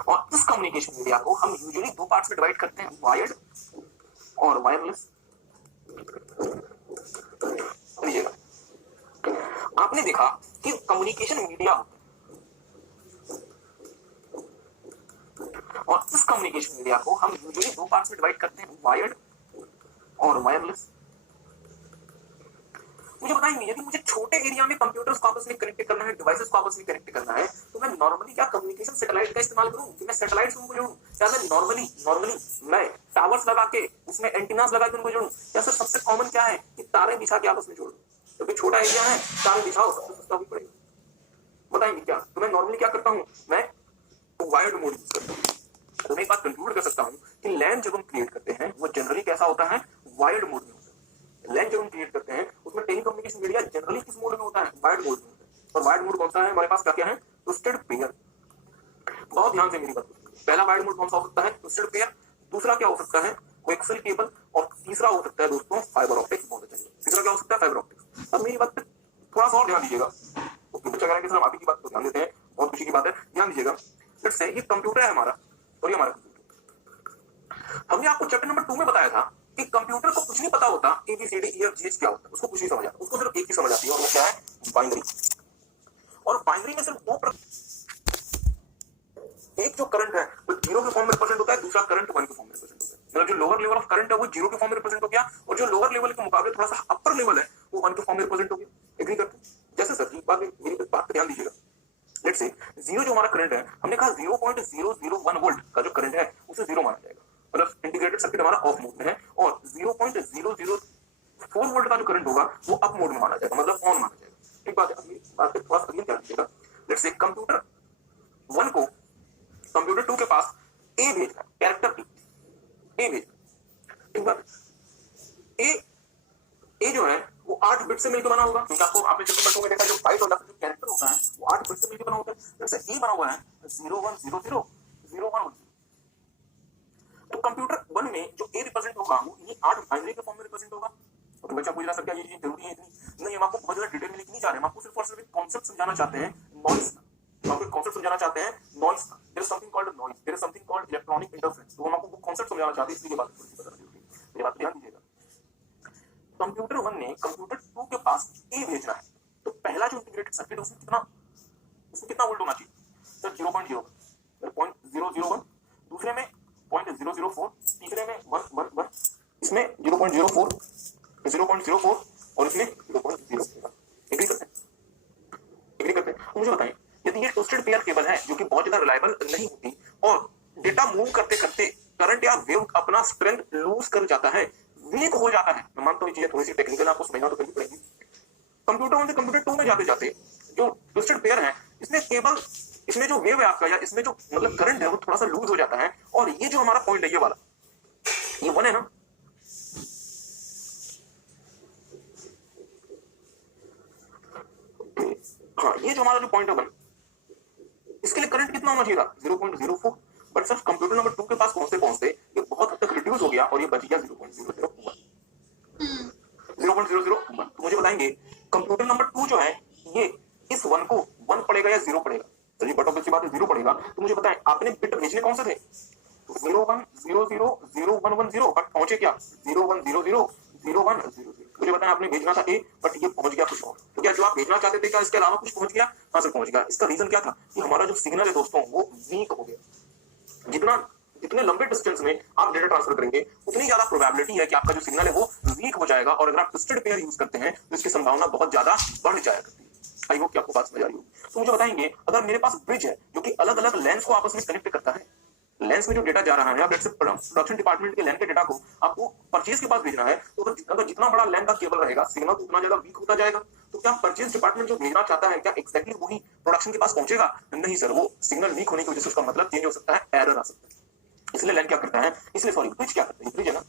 और इस कम्युनिकेशन मीडिया को हम यूजुअली दो पार्ट्स में डिवाइड करते हैं, वायर्ड और वायरलेस। आपने देखा कि कम्युनिकेशन मीडिया और इस कम्युनिकेशन मीडिया को हम यूजुअली दो पार्ट्स में डिवाइड करते हैं, वायर्ड और वायरलेस। मुझे बताएंगे यदि मुझे छोटे एरिया में कंप्यूटर्स को आपस में कनेक्ट करना है, डिवाइसेस को आपस में कनेक्ट करना है, तो मैं नॉर्मली क्या कम्युनिकेशन सैटेलाइट का इस्तेमाल करूं कि मैं सैटेलाइट से उनको जोड़ूं? क्या मैं नॉर्मली मैं टावर्स लगा के उसमें एंटीनास लगा के उनको जोड़ूं? या सर सबसे कॉमन क्या है कि तारे बिछा के आपस में जोड़ूं? क्योंकि छोटा एरिया है, तारे बिछाओ, सबसे सस्ता भी पड़ेगा। बताएंगे क्या? तो मैं नॉर्मली क्या करता हूँ, मैं वायर्ड मोड यूज करता हूँ। तो मैं एक बात कंक्लूड कर सकता हूँ कि लैन जब हम क्रिएट करते हैं वो जनरली कैसा होता है, वायर्ड मोड में होता है। लैन जब हम क्रिएट करते हैं उसमें टेलीकम्युनिकेशन मीडिया जनरली किस मोड में होता है, वायर्ड मोड में होता है। और वायर्ड मोड कौन सा है, हमारे पास क्या क्या है, ट्विस्टेड पेयर। बहुत ध्यान से मेरी बात, पहला वायर्ड मोड कौन सा हो सकता है, ट्विस्टेड पेयर। दूसरा क्या हो सकता है, कोएक्सियल केबल। और तीसरा हो सकता है दोस्तों फाइबर ऑप्टिक्स। बहुत अच्छा, तीसरा क्या हो सकता है, फाइबर ऑप्टिक्स। अब मेरी बात पे थोड़ा सा और ध्यान दीजिएगा। ओके, बच्चा कह रहा है कि सर आप ही की बात को ध्यान देते हैं, बहुत खुशी की बात है, ध्यान दीजिएगा। लेट्स से ये कंप्यूटर है हमारा और ये हमारा कंप्यूटर। हमने आपको चैप्टर नंबर 2 में बताया था कि कंप्यूटर को कुछ नहीं पता होता ABCD EFGH क्या होता है, उसको कुछ नहीं समझ आता, उसको सिर्फ एक ही समझ आती है और वो क्या है, बाइनरी। और बाइनरी में सिर्फ दो एक जो करंट है वो 0 के फॉर्म में रिप्रेजेंट होता है, दूसरा करंट 1 के फॉर्म में रिप्रेजेंट होता है। मतलब जो लोअर लेवल ऑफ करंट है वो 0 के फॉर्म में रिप्रेजेंट हो गया और जो लोअर लेवल के मुकाबले थोड़ा सा अपर लेवल है वो 1 के फॉर्म में रिप्रेजेंट हो गया। एग्री करते हैं? जैसे सर एक बात मेरी बात ध्यान दीजिएगा। लेट्स से 0 जो हमारा करंट है, हमने कहा 0.001 वोल्ट का जो करंट है उसे 0 माना जाएगा, मतलब इंटीग्रेटेड सर्किट हमारा ऑफ मोड में है। और 0.00 4 वोल्ट का जो करंट होगा वो अप मोड में माना जाएगा, मतलब ऑन माना जाएगा। एक बात है, अगली बात पे थोड़ा अगेन ध्यान दीजिएगा। लेट्स से कंप्यूटर 1 को कंप्यूटर 2 के पास ए भेजना है, कैरेक्टर ए भेजना। एक बात, ए जो है वो 8 बिट से मिलकर बना होगा, क्योंकि आपको आपने जब बटन में देखा जो बाइट होता है, जो कैरेक्टर होता है वो 8 बिट से मिलकर बना होता है। जैसे ए बना हुआ है 0100 0110। तो कंप्यूटर 1 में जो ए रिप्रेजेंट होगा वो ये 8 बाइनरी के फॉर्म में रिप्रेजेंट होगा। तो बच्चा पूछ रहा सर क्या ये जरूरी है इतनी? नहीं, हम आपको बहुत ज्यादा डिटेल में लिख नहीं जा रहे हैं, हम आपको सिर्फ और सिर्फ एक कांसेप्ट समझाना चाहते हैं, नॉइज का। आपको एक कांसेप्ट समझाना चाहते हैं नॉइज का। There is something called noise, there is something called electronic interference. तो हम आपको वो कांसेप्ट समझाना चाहते हैं, इसलिए बात थोड़ी सी बताना जरूरी है। मेरी बात ध्यान दीजिएगा। कंप्यूटर 1 ने कंप्यूटर 2 के पास ए भेजना है, तो पहला जो इंटीग्रेटेड सर्किट उसमें कितना वोल्ट होना चाहिए? सर 0.0, 0.001, दूसरे में 0.004, तीसरे में 111, इसमें 0.04, 0.04 और इसमें 0.0। एग्री करते हैं? एग्री करते हैं? मुझे बताएं, यदि ये ट्विस्टेड पेयर केबल है जो कि बहुत ज्यादा रिलायबल नहीं होती और डेटा मूव करते करते करंट या वेव अपना स्ट्रेंथ लूज कर जाता है, वीक हो जाता है, मैं मानता हूँ ये चीजें थोड़ी सी टेक्निकल आपको समझना तो करनी पड़ेगी। कंप्यूटर 1 से कंप्यूटर 2 में जाते जाते जो ट्विस्टेड पेयर है इसमें केबल, इसमें जो वेव है आपका या इसमें जो मतलब करंट है वो थोड़ा सा लूज हो जाता है, और ये जो हमारा पॉइंट है ये वाला, ये 1 है ना, हाँ ये जो हमारा जो पॉइंट है 1, इसके लिए करंट कितना होना चाहिए था? 0.04, बट सर कंप्यूटर नंबर 2 के पास पहुंचते पहुंचते ये बहुत हद तक रिड्यूस हो गया और ये बच गया 0.001। 0.001। तो मुझे बताएंगे कंप्यूटर नंबर 2 जो है ये इस 1 को 1 पड़ेगा या 0 पड़ेगा? चलिए बट ऑब्वियसली बात है 0 पड़ेगा। तो मुझे बताएं आपने बिट भेजने कौन से थे? 01000110, बट पहुंचे क्या? 01000100। मुझे बताएं आपने भेजना था ए बट ये पहुंच गया कुछ और। तो क्या जो आप भेजना चाहते थे क्या इसके अलावा कुछ पहुंच गया? हाँ सर पहुंच गया। इसका रीजन क्या था कि हमारा जो सिग्नल है दोस्तों वो वीक हो गया। जितने लंबे डिस्टेंस में आप डेटा ट्रांसफर करेंगे उतनी ज्यादा प्रोबेबिलिटी है कि आपका जो सिग्नल है वो वीक हो जाएगा, और अगर आप ट्विस्टेड पेयर यूज करते हैं तो इसकी संभावना बहुत ज्यादा बढ़ जाया करती है। आई होप कि आपको बात समझ आ रही होगी। तो मुझे बताएंगे अगर मेरे पास ब्रिज है जो कि अलग अलग लेंस को आपस में कनेक्ट करता है, लेंस में जो डेटा जा रहा है, अब प्रोडक्शन डिपार्टमेंट के लेंस के डेटा को आपको परचेज के पास भेजना है, तो अगर जितना बड़ा लेंथ का केबल रहेगा सिग्नल उतना ज्यादा वीक होता जाएगा। तो क्या परचेज डिपार्टमेंट जो भेजना चाहता है क्या एक्जैक्टली वही प्रोडक्शन के पास पहुंचेगा? नहीं सर, वो सिग्नल वीक होने की वजह से उसका मतलब चेंज हो सकता है, एरर आ सकता है। इसलिए लेंथ क्या करता है, इसलिए सॉरी ब्रिज क्या करता है, ब्रिज है ना,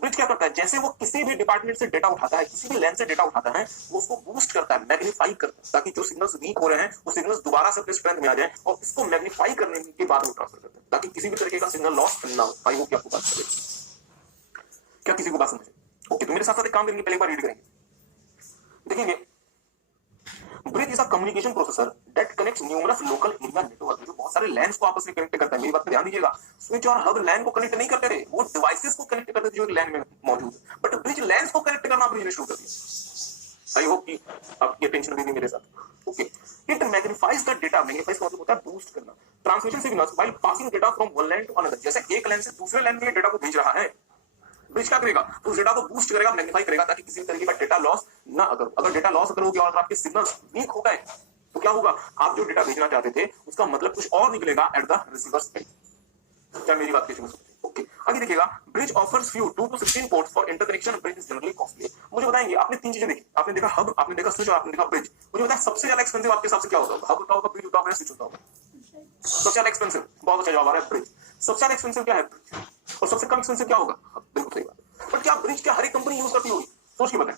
ब्रिज क्या करता है, जैसे वो किसी भी डिपार्टमेंट से डेटा उठाता है, किसी भी लेंस से डेटा उठाता है, वो उसको बूस्ट करता है, मैग्नीफाई करता है, ताकि जो सिग्नल्स वीक हो रहे हैं वो सिग्नल्स दोबारा से अपने स्ट्रेंथ में आ जाए, और इसको मैग्नीफाई करने के बाद वो ट्रांसफर करता है ताकि किसी भी तरीके का सिग्नल लॉस ना हो। आई होप कि आपको बात समझ, क्या किसी को बात समझे? ओके, तो मेरे साथ साथ एक काम करेंगे, पहले एक बार रीड करेंगे, देखेंगे। Bridge is a communication processor that connects numerous local area network, जो बहुत सारे लैंस को आपस में कनेक्ट करता है। मेरी बात पर ध्यान दीजिएगा, स्विच और हब लैन को कनेक्ट नहीं करते थे, वो डिवाइसेस को कनेक्ट करते थे जो लैन में मौजूद है, बट ब्रिज लैंस को कनेक्ट करना ब्रिज ने शुरू कर दिया। आई होप कि आप ये टेंशन भी मेरे साथ। Okay, it magnifies the data, magnifies का मतलब होता है बूस्ट करना, transmission signals while passing data from one LAN to another, जैसे एक लैन से दूसरे लैन में डेटा को भेज रहा है, ब्रिज क्या करेगा, तो उस डेटा को बूस्ट करेगा, मैग्नीफाई करेगा, ताकि किसी भी तरीके का डेटा लॉस ना करो। अगर डेटा लॉस अगर हो गया और आपके सिग्नल्स वीक हो गए तो क्या होगा, आप जो डेटा भेजना चाहते थे उसका मतलब कुछ और निकलेगा एट द रिसीवर्स एंड। क्या मेरी बात किसी को समझ? ओके, आगे देखिएगा, bridge offers few 2 to 16 ports for interconnection, bridge is generally costly. मुझे बताएंगे, आपने तीन चीजें देखी, आपने देखा हब, आपने देखा स्विच और आपने देखा ब्रिज। मुझे बताएं सबसे ज्यादा एक्सपेंसिव आपके हिसाब से क्या होगा? हब होता होगा, ब्रिज होता होगा, स्विच होता होगा? सबसे ज्यादा एक्सपेंसिव, बहुत अच्छा जवाब आ रहा है, ब्रिज। सबसे ज्यादा एक्सपेंसिव क्या है? ब्रिज। और सबसे कम एक्सपेंसिव क्या होगा? हब। बिल्कुल सही बात। बट क्या ब्रिज क्या हर एक कंपनी यूज करती होगी? सोच के बताएं।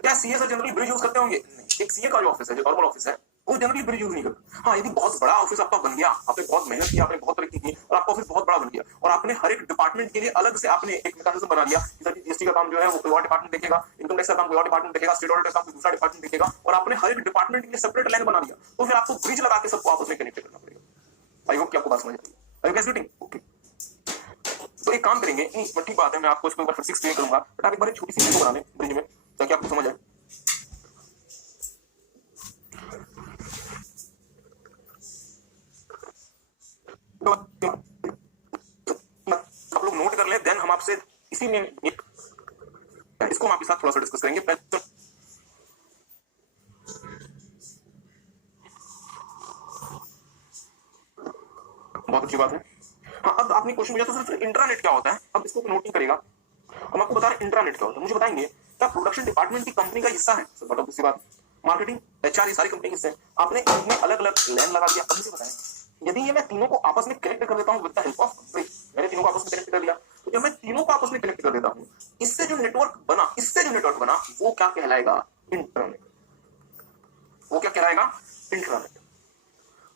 क्या सीए से जनरली ब्रिज यूज करते होंगे? नहीं, एक सीए का जो ऑफिस है, जो नॉर्मल ऑफिस है, वो जनरली ब्रिज यूज नहीं करता। हाँ, यदि बहुत बड़ा ऑफिस आपका बन गया, आपने बहुत मेहनत की, आपने बहुत तरक्की की और आपका ऑफिस बहुत बड़ा बन गया, और आपने हर एक डिपार्टमेंट के लिए अलग से आपने एक मैकेनिज्म बना लिया, जैसे जीएसटी का काम जो है वो कोई और डिपार्टमेंट देखेगा, इनकम टैक्स का काम कोई और डिपार्टमेंट देखेगा, स्टेट ऑडिट का काम कोई दूसरा डिपार्टमेंट देखेगा, और आपने हर एक डिपार्टमेंट के लिए सेपरेट लाइन बना लिया, तो फिर आपको ब्रिज लगा के सबको आपस में कनेक्ट करना पड़ेगा। आई होप कि आपको बात समझ आ रही है। Are you guys getting? Okay, तो एक काम करेंगे, ठीक बात है, मैं आपको इसको एक बार फिर से एक्सप्लेन करूंगा, बट आप एक बार एक छोटी सी वीडियो बना लें ब्रिज में ताकि आपको समझ आए। आप लोग नोट कर लें, देन हम आपसे इसी में इसको हम आपके साथ थोड़ा सा डिस्कस करेंगे। बहुत अच्छी बात है। हाँ, अब आपने क्वेश्चन पूछा तो सिर्फ इंट्रानेट क्या होता है, अब इसको नोट नहीं करेगा। हम आपको बता रहे हैं इंट्रानेट क्या होता है। मुझे बताएंगे क्या प्रोडक्शन डिपार्टमेंट की कंपनी का हिस्सा है? सर बताओ, दूसरी बात मार्केटिंग, एचआर, ये सारी कंपनी के हिस्से हैं। आपने इनमें अलग अलग लाइन लगा दिया। अब मुझे बताएं, यदि ये मैं तीनों को आपस में कनेक्ट कर देता हूँ with the help of bridge, मैंने तीनों को आपस में कनेक्ट कर दिया, तो जब मैं तीनों को आपस में कनेक्ट कर देता हूँ, इससे जो नेटवर्क बना वो क्या कहलाएगा? इंटरनेट। वो क्या कहलाएगा? इंटरनेट।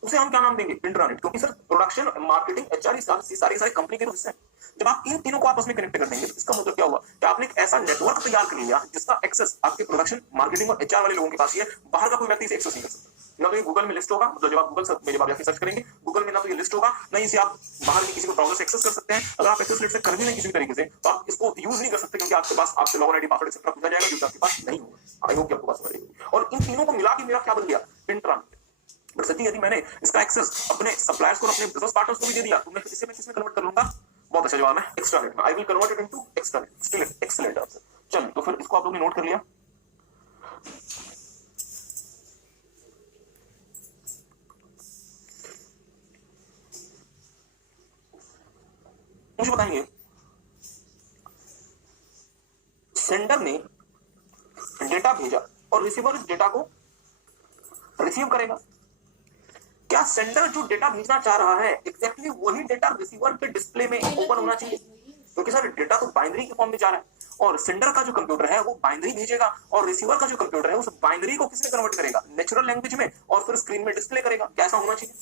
उसे हम क्या नाम देंगे? इंट्रानेट, क्योंकि सर प्रोडक्शन, मार्केटिंग, एचआर सारी कंपनी के हिस्से हैं। जब आप इन तीनों को आपस में कनेक्ट कर देंगे, इसका मतलब क्या हुआ कि आपने एक ऐसा नेटवर्क तैयार कर लिया जिसका एक्सेस आपके प्रोडक्शन, मार्केटिंग और एचआर वाले लोगों के पास ही है। बाहर का कोई व्यक्ति इसे एक्सेस नहीं कर सकता। ना तो ये गूगल में लिस्ट होगा, मतलब जब आप गूगल में जब आप जाकर सर्च करेंगे गूगल में, ना तो ये लिस्ट होगा, ना इसे आप बाहर के किसी को ब्राउजर से एक्सेस कर सकते हैं। अगर आप एक्सेस लेट से कर भी नहीं किसी तरीके से, तो आप इसको यूज नहीं कर सकते, क्योंकि आपके पास आपसे लॉगिन आईडी पासवर्ड एक्सेट्रा पूछा जाएगा, जो आपके पास नहीं होगा। आई होप कि आपको बात समझ आएगी। और इन तीनों को मिला के मेरा क्या बन गया? इंट्रानेट। बट सच्ची यदि मैंने इसका एक्सेस अपने सप्लायर्स को, अपने बिजनेस पार्टनर्स को भी दे दिया, तो मैं इसे किसमें कन्वर्ट कर लूंगा? बहुत अच्छा जवाब है, एक्स्ट्रानेट में। I will convert it into extranet. Still excellent answer. चलिए, तो फिर इसको आप लोगों ने नोट कर लिया। मुझे बताएंगे, सेंडर ने डेटा भेजा और रिसीवर इस डेटा को रिसीव करेगा। क्या सेंडर जो डेटा भेजना चाह रहा है एग्जैक्टली वही डेटा रिसीवर के डिस्प्ले में ओपन होना चाहिए? क्योंकि सर डेटा तो बाइनरी के फॉर्म में जा रहा है, और सेंडर का जो कंप्यूटर है वो बाइनरी भेजेगा, और रिसीवर का जो कंप्यूटर है उस बाइनरी को किसमें कन्वर्ट करेगा? नेचुरल लैंग्वेज में, और फिर स्क्रीन में डिस्प्ले करेगा। कैसा होना चाहिए?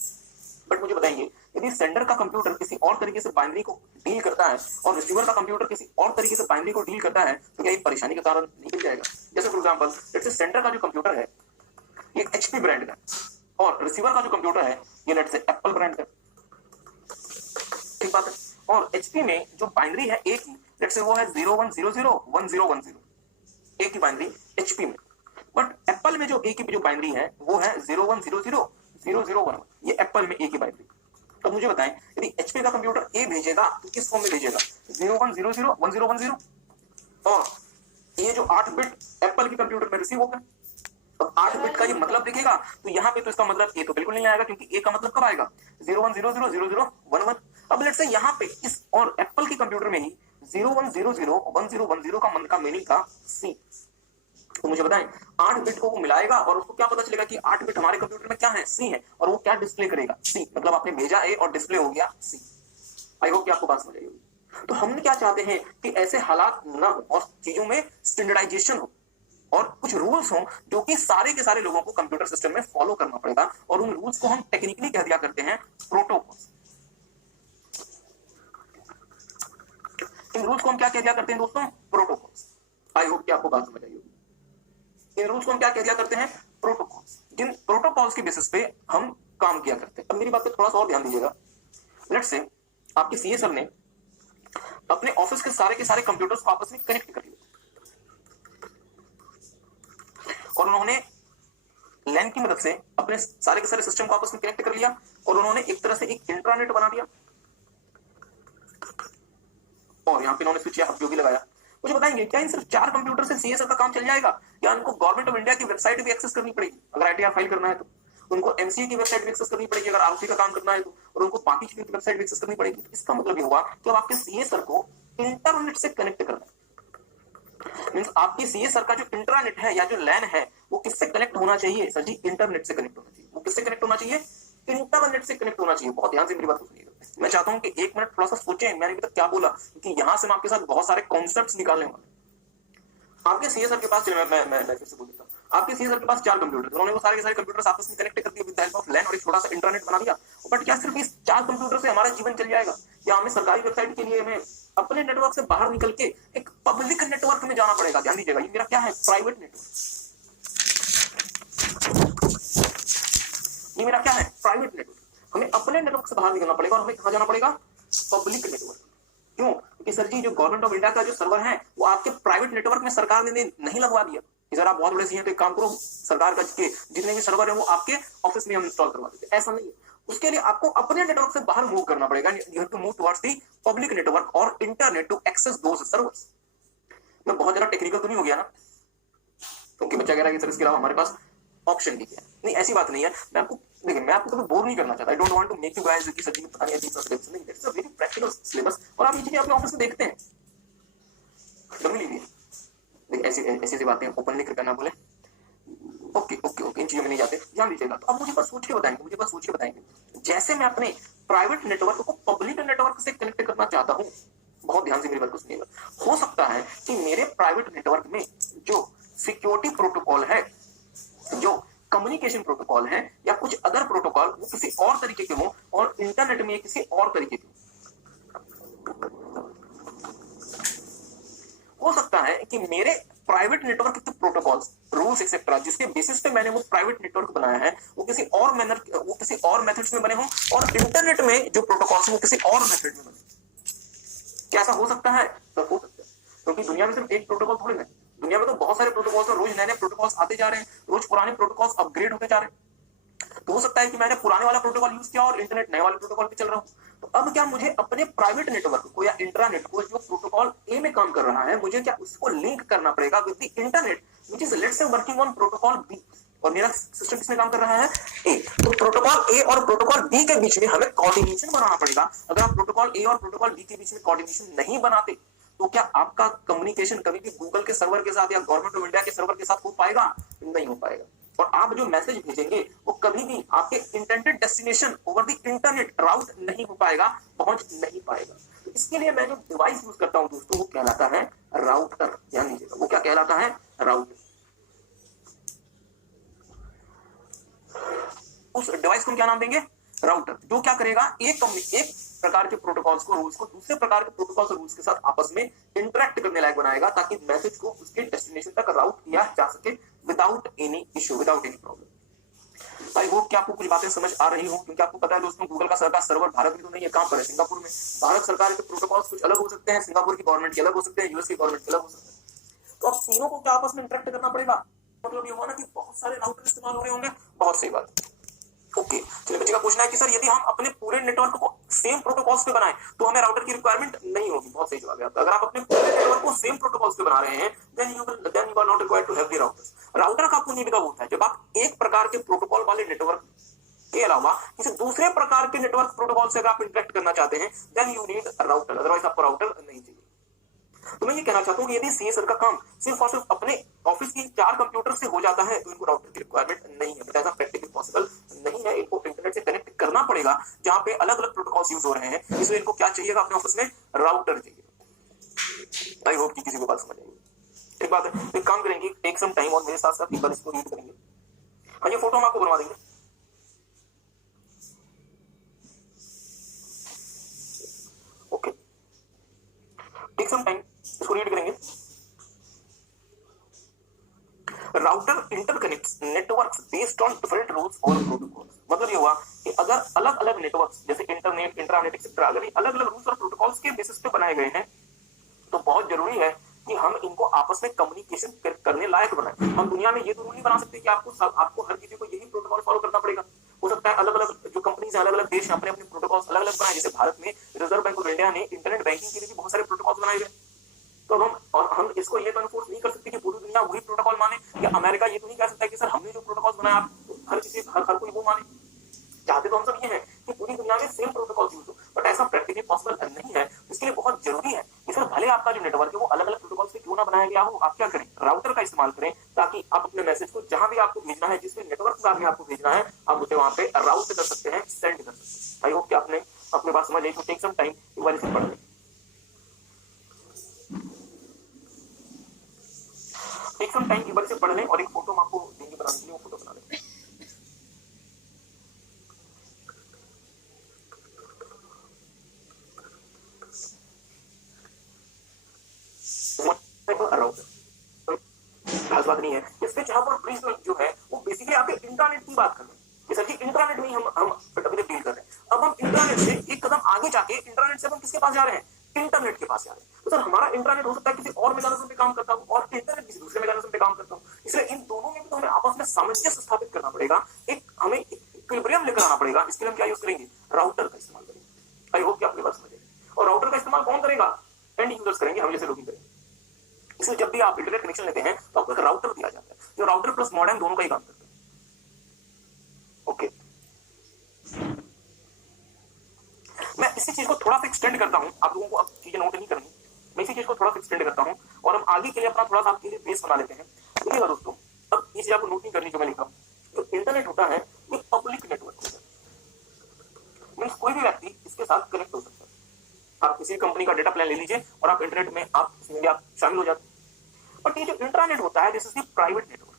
बट मुझे बताएंगे, यदि सेंडर का कंप्यूटर किसी और तरीके से बाइनरी को डील करता है और रिसीवर का कंप्यूटर किसी और तरीके से बाइनरी को डील करता है, तो क्या ये परेशानी का कारण निकल जाएगा? जैसे for example, let's say sender का जो कंप्यूटर है ये एचपी ब्रांड का, और रिसीवर का जो कंप्यूटर है ये लेट्स से एप्पल ब्रांड का। ठीक बात है। और एचपी में जो बाइनरी है एक ही, लेट्स से वो है 01001010, एक ही बाइनरी एचपी में। बट एप्पल में जो एक ही जो बाइनरी है वो है 01000011, ये एप्पल में एक ही बाइनरी। तो मुझे बताएं, यदि एचपी का कंप्यूटर ए भेजेगा तो किस फॉर्म में भेजेगा? 01001010, और ये जो 8 बिट एप्पल के कंप्यूटर में रिसीव होगा। अब 8 बिट का ये मतलब दिखेगा, तो यहाँ पे तो इसका मतलब ए तो बिल्कुल नहीं आएगा, क्योंकि ए का मतलब कब आएगा? 01000011। अब लेट्स से यहाँ पे इस और एप्पल के कंप्यूटर में ही 01001010 का मीनिंग था सी। तो मुझे बताएं, 8 बिट को वो मिलाएगा और उसको क्या पता चलेगा कि 8 बिट हमारे कंप्यूटर में क्या है? सी है, और वो क्या डिस्प्ले करेगा? सी। मतलब आपने भेजा ए और डिस्प्ले हो गया सी। आई होप कि आपको बात समझ आई होगी। तो हम क्या चाहते हैं कि ऐसे हालात ना हो और चीजों में स्टैंडर्डाइजेशन हो, और कुछ रूल्स हों जो कि सारे के सारे लोगों को कंप्यूटर सिस्टम में फॉलो करना पड़ेगा, और उन रूल्स को हम टेक्निकली कह दिया करते हैं प्रोटोकॉल्स। इन रूल्स को हम क्या कह दिया करते हैं दोस्तों? प्रोटोकॉल्स। आई होप कि आपको बात समझ आई होगी। इन रूल्स को हम क्या कह दिया करते हैं? प्रोटोकॉल्स। जिन प्रोटोकॉल्स के बेसिस पे हम काम किया करते हैं। अब मेरी बात पे थोड़ा सा और ध्यान दीजिएगा। लेट्स से आपके सीए सर ने अपने ऑफिस के सारे कंप्यूटर्स को आपस में कनेक्ट कर लिया, और उन्होंने लैन की मदद से अपने सारे के सारे सिस्टम को आपस में कनेक्ट कर लिया, और उन्होंने एक तरह से एक इंट्रानेट बना दिया, और यहाँ पे उन्होंने स्विच या हब भी लगाया। मुझे बताएंगे, क्या इन सिर्फ 4 कंप्यूटर से सीएसआर का काम चल जाएगा, या उनको गवर्नमेंट ऑफ इंडिया की वेबसाइट भी एक्सेस करनी पड़ेगी? अगर आईटीआर फाइल करना है तो उनको एमसीए की वेबसाइट भी एक्सेस करनी पड़ेगी, अगर आरओसी का काम करना है तो, और उनको बाकी चीजों की वेबसाइट भी एक्सेस करनी पड़ेगी। इसका मतलब ये हुआ कि अब आपके सीएसआर को इंटरनेट से कनेक्ट करना है। मींस आपकी सीएसआर का जो इंट्रानेट है या जो लैन है वो किससे कनेक्ट होना चाहिए? सर जी, इंटरनेट से कनेक्ट होना चाहिए। वो किससे कनेक्ट होना चाहिए? इंटरनेट से कनेक्ट होना चाहिए। बहुत ध्यान से मेरी बात सुनिएगा। मैं चाहता हूं कि 1 मिनट थोड़ा सा सोचें मैंने अभी तक क्या बोला, क्योंकि यहां से मैं आपके साथ बहुत सारे कॉन्सेप्ट्स निकालने वाला हूं। आपके सीएसआर के पास, मैं फिर से बोल देता हूं, आपके सीएसआर के पास 4 कंप्यूटर, उन्होंने वो सारे के सारे कंप्यूटर्स आपस में कनेक्ट कर दिए विद द हेल्प ऑफ लैन, और एक छोटा सा इंटरनेट बना दिया। बट क्या सिर्फ इस 4 कंप्यूटर से हमारा जीवन चल जाएगा, या हमें सरकारी वेबसाइट के लिए हमें अपने नेटवर्क से बाहर निकल के एक पब्लिक नेटवर्क में जाना पड़ेगा? ध्यान दीजिएगा, ये मेरा क्या है? Private network. ये मेरा क्या है? Private network. हमें अपने नेटवर्क से बाहर निकलना पड़ेगा, और हमें कहां जाना पड़ेगा? Public network. क्यों? क्योंकि सर जी, जो गवर्नमेंट ऑफ इंडिया का जो सर्वर है वो आपके प्राइवेट नेटवर्क में सरकार ने नहीं लगवा दिया। सर आप बहुत बड़े सीएम, तो एक काम करो, सरकार का जितने भी सर्वर है वो आपके ऑफिस में हम इंस्टॉल करवा देते। ऐसा नहीं है। उसके लिए आपको अपने नेटवर्क से बाहर मूव करना पड़ेगा। You have to move towards the public network और internet to access those servers. मैं बहुत ज्यादा टेक्निकल तो नहीं हो गया ना? क्योंकि बच्चा कह रहा है कि सर इसके अलावा हमारे पास ऑप्शन भी है। नहीं, ऐसी बात नहीं है। मैं आपको देखिए, मैं आपको कभी बोर नहीं करना चाहता। I don't want to make you guys कि सर जी पता नहीं अजीब सा सिलेबस नहीं, it's a very practical syllabus, और आप ये चीजें अपने ऑफिस में देखते हैं। समझ लीजिए, देखिए ऐसी ऐसी बातें ओपनली कृपया ना बोले। ओके ओके ओके, इन चीजों में नहीं जाते, ध्यान दीजिएगा। तो अब मुझे बस सोच के बताएंगे, मुझे बस सोच के बताएंगे। जैसे मैं अपने प्राइवेट नेटवर्क को पब्लिक नेटवर्क से कनेक्ट करना चाहता हूँ, बहुत ध्यान से मेरी बात को सुनिएगा। हो सकता है कि मेरे प्राइवेट नेटवर्क में जो सिक्योरिटी प्रोटोकॉल है, जो कम्युनिकेशन प्रोटोकॉल है या कुछ अदर प्रोटोकॉल, वो किसी और तरीके के हो और इंटरनेट में किसी और तरीके के हो सकता है कि मेरे प्राइवेट नेटवर्क के प्रोटोकॉल्स, रूल्स एक्सेट्रा जिसके बेसिस पे मैंने वो प्राइवेट नेटवर्क बनाया है, वो किसी और मेथड्स में बने हों और इंटरनेट में जो प्रोटोकॉल्स वो किसी और मेथड में बने। क्या ऐसा हो सकता है? तो हो सकता है, क्योंकि दुनिया में सिर्फ एक प्रोटोकॉल थोड़ी ना, दुनिया में तो बहुत सारे प्रोटोकॉल्स और रोज नए नए प्रोटोकॉल्स आते जा रहे हैं, रोज पुराने प्रोटोकॉल्स अपग्रेड होते जा रहे हैं। तो हो सकता है कि मैंने पुराने वाला प्रोटोकॉल यूज किया और इंटरनेट नए वाले प्रोटोकॉल पे चल रहा हूं। तो अब क्या मुझे अपने प्राइवेट नेटवर्क को या इंट्रानेट को, जो प्रोटोकॉल ए में काम कर रहा है, मुझे क्या उसको लिंक करना पड़ेगा with the internet which is let's say working on protocol B, और मेरा सिस्टम किसमें काम कर रहा है? ए। तो प्रोटोकॉल ए और प्रोटोकॉल बी के बीच में हमें कोऑर्डिनेशन बनाना पड़ेगा। अगर आप प्रोटोकॉल ए और प्रोटोकॉल बी के बीच में कोऑर्डिनेशन नहीं बनाते तो क्या आपका कम्युनिकेशन कभी भी गूगल के सर्वर के साथ या गवर्नमेंट ऑफ इंडिया के सर्वर के साथ हो पाएगा? नहीं हो पाएगा। और आप जो मैसेज भेजेंगे वो कभी भी आपके intended destination over the internet route नहीं हो पाएगा, पहुंच नहीं पाएगा। तो इसके लिए मैं जो डिवाइस यूज करता हूं दोस्तों, वो कहलाता है राउटर। ध्यान दीजिएगा, वो क्या कहलाता है? राउटर। उस डिवाइस को हम क्या नाम देंगे? राउटर। जो क्या करेगा, एक प्रकार के प्रोटोकॉल्स को, रूल्स को दूसरे प्रकार के प्रोटोकॉल्स और रूल्स के साथ आपस में इंटरेक्ट करने लायक बनाएगा, ताकि मैसेज को उसके डेस्टिनेशन तक राउट किया जा सके without any issue, without any problem. I hope कि आपको कुछ बातें समझ आ रही हो, क्योंकि आपको पता है दोस्तों, गूगल का सरकार सर्वर भारत में तो नहीं है, कहां पर है? सिंगापुर में। भारत सरकार के प्रोटोकॉल्स कुछ अलग हो सकते हैं, सिंगापुर की गवर्नमेंट के अलग हो सकते हैं, यूएस की गवर्नमेंट के अलग हो सकते हैं। तो अब तीनों को क्या आपस में इंटरेक्ट करना पड़ेगा? मतलब ये हुआ ना कि बहुत सारे राउटर इस्तेमाल हो रहे होंगे। बहुत सही बात। ओके, चलिए बच्चे का पूछना है कि सर यदि हम अपने पूरे नेटवर्क को सेम प्रोटोकॉल्स पे बनाएं तो हमें राउटर की रिक्वायरमेंट नहीं होगी। बहुत सही जवाब है आपका। अगर आप अपने पूरे नेटवर्क को सेम प्रोटोकॉल्स पे बना रहे हैं then you are not required to have the routers. Router का आपको नीड कब होता है? जब आप एक प्रकार के प्रोटोकॉल वाले नेटवर्क के अलावा किसी दूसरे प्रकार के नेटवर्क प्रोटोकॉल से अगर आप इंटरेक्ट करना चाहते हैं then you need router, otherwise आपको राउटर नहीं चाहिए। तो मैं ये कहना चाहता हूँ कि यदि सीए सर का काम सिर्फ और सिर्फ अपने ऑफिस की 4 कंप्यूटर से हो जाता है तो इनको राउटर की रिक्वायरमेंट नहीं है। बट ऐसा प्रैक्टिकली पॉसिबल नहीं है, इनको इंटरनेट से कनेक्ट करना पड़ेगा जहां पे अलग अलग प्रोटोकॉल्स यूज हो रहे हैं, इसलिए इनको क्या चाहिएगा अपने ऑफिस में? राउटर चाहिए। आई होप कि किसी को बात समझ आएगी। एक बात है, एक काम करेंगे, टेक सम टाइम और मेरे साथ साथ एक बार इसको रीड करेंगे। हाँ, ये फोटो हम आपको बनवा देंगे। ओके, टेक सम टाइम, इसको रीड करेंगे। Router interconnects networks based on different rules और प्रोटोकॉल्स। मतलब ये हुआ कि अगर अलग अलग नेटवर्क्स जैसे इंटरनेट, इंट्रानेट एक्सेट्रा, अगर अलग अलग रूल्स और प्रोटोकॉल्स के बेसिस पे बनाए गए हैं तो बहुत जरूरी है कि हम इनको आपस में कम्युनिकेशन करने लायक बनाएं। हम दुनिया में ये तो रूल नहीं बना सकते कि आपको हर किसी को यही प्रोटोकॉल फॉलो करना पड़ेगा। हो सकता है अलग अलग जो कंपनीज है, अलग अलग देश अपने अपने प्रोटोकॉल्स अलग अलग बनाए। जैसे भारत में रिजर्व बैंक ऑफ इंडिया ने इंटरनेट बैंकिंग के लिए भी बहुत सारे प्रोटोकॉल्स बनाए गए। तो हम इसको ये तो एनफोर्स नहीं कर सकते कि पूरी दुनिया वही प्रोटोकॉल माने, या अमेरिका ये तो नहीं कह सकता कि सर हमने जो प्रोटोकॉल बनाया हर कोई वो माने। चाहते तो हम सब ये हैं कि पूरी दुनिया में सेम प्रोटोकॉल यूज हो, बट ऐसा प्रैक्टिकली पॉसिबल नहीं है। इसके लिए बहुत जरूरी है कि सर भले आपका जो नेटवर्क है वो अलग अलग प्रोटोकॉल से क्यों ना बनाया गया हो, आप क्या करें? राउटर का इस्तेमाल करें, ताकि आप अपने मैसेज को जहां भी आपको भेजना है, जिस नेटवर्क में आपको भेजना है, आप उसे वहां पे राउट कर सकते हैं, सेंड कर सकते हैं। आई होप कि आपने अपनी बात समझ आई। तो टेक सम टाइम, एक बार इसे पढ़ लें। टेक सम टाइम, एक बार इसे पढ़ लें और एक फोटो हम आपको देंगे बनाने के लिए, वो फोटो बना लें। खास बात नहीं है इससे, जहां पर ब्रिज जो है वो बेसिकली आपके इंटरनेट की बात कर रहे हैं। सर जी इंटरनेट में ही हम अभी डील कर रहे हैं। अब हम इंटरनेट से एक कदम आगे जाके इंटरनेट से हम किसके पास जा रहे हैं? इंटरनेट के पास जा रहे हैं। तो सर हमारा इंटरनेट हो सकता है किसी और मैकेनिज्म पे काम करता हो और इंटरनेट किसी दूसरे मैकेनिज्म पे काम करता हो, इसलिए इन दोनों में भी तो हमें आपस में सामंजस्य स्थापित करना पड़ेगा, हमें इक्विलिब्रियम लेकर आना पड़ेगा। इसके लिए हम क्या यूज करेंगे? राउटर का इस्तेमाल करेंगे। आई होप कि आपकी बात समझ आएगी। और राउटर का इस्तेमाल कौन करेगा? एंड यूजर्स करेंगे, हम जैसे लोग करेंगे। इसलिए जब भी आप इंटरनेट कनेक्शन लेते हैं तो आपको एक राउटर दिया जाता है, जो राउटर प्लस मॉडेम दोनों का ही काम करता है। ओके, मैं इसी चीज को थोड़ा सा एक्सटेंड करता हूं, आप लोगों को अब चीजें नोट नहीं करनी, मैं इसी चीज को थोड़ा सा एक्सटेंड करता हूं। और हम आगे के लिए अपना थोड़ा सा आपके लिए बेस बना लेते हैं। देखिएगा दोस्तों, अब ये चीज आपको नोट नहीं करनी जो मैं लिखा, जो इंटरनेट होता है ये पब्लिक नेटवर्क होता है, मीन्स कोई भी व्यक्ति इसके साथ कनेक्ट हो सकता है। आप किसी कंपनी का डेटा प्लान ले लीजिए और आप इंटरनेट में आप इसमें भी आप शामिल हो जाते हैं। बट ये जो इंट्रानेट होता है this is the private network.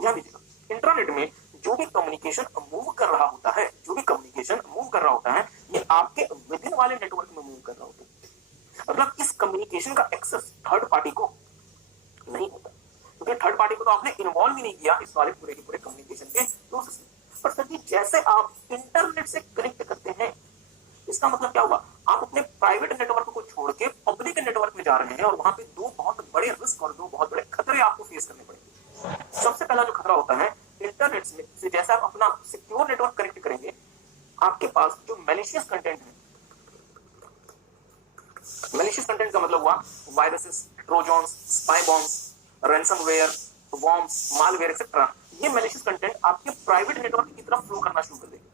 ध्यान दीजिएगा, इंट्रानेट में जो भी कम्युनिकेशन मूव कर रहा होता है, जो भी कम्युनिकेशन मूव कर रहा होता है, ये आपके विदिन वाले नेटवर्क में मूव कर रहा होता है। मतलब इस कम्युनिकेशन का एक्सेस थर्ड पार्टी को नहीं होता, क्योंकि थर्ड पार्टी को तो आपने इन्वॉल्व ही नहीं किया इस वाले पूरे के पूरे कम्युनिकेशन के प्रोसेस में। पर सर जी जैसे आप इंटरनेट से कनेक्ट करते हैं, इसका मतलब क्या हुआ, आप अपने प्राइवेट नेटवर्क को छोड़ के पब्लिक नेटवर्क में जा रहे हैं और वहां पे दो बहुत बड़े रिस्क और दो बहुत बड़े खतरे आपको फेस करने पड़ेंगे। सबसे पहला जो खतरा होता है इंटरनेट से जैसे आप अपना सिक्योर नेटवर्क कनेक्ट करेंगे, आपके पास जो मैलिशियस कंटेंट है, मैलिशियस कंटेंट का मतलब हुआ viruses, trojans, spy bombs, ransomware, worms, malware etcetera, ये मैलिशियस कंटेंट आपके प्राइवेट नेटवर्क की तरफ फ्लो करना शुरू कर देंगे।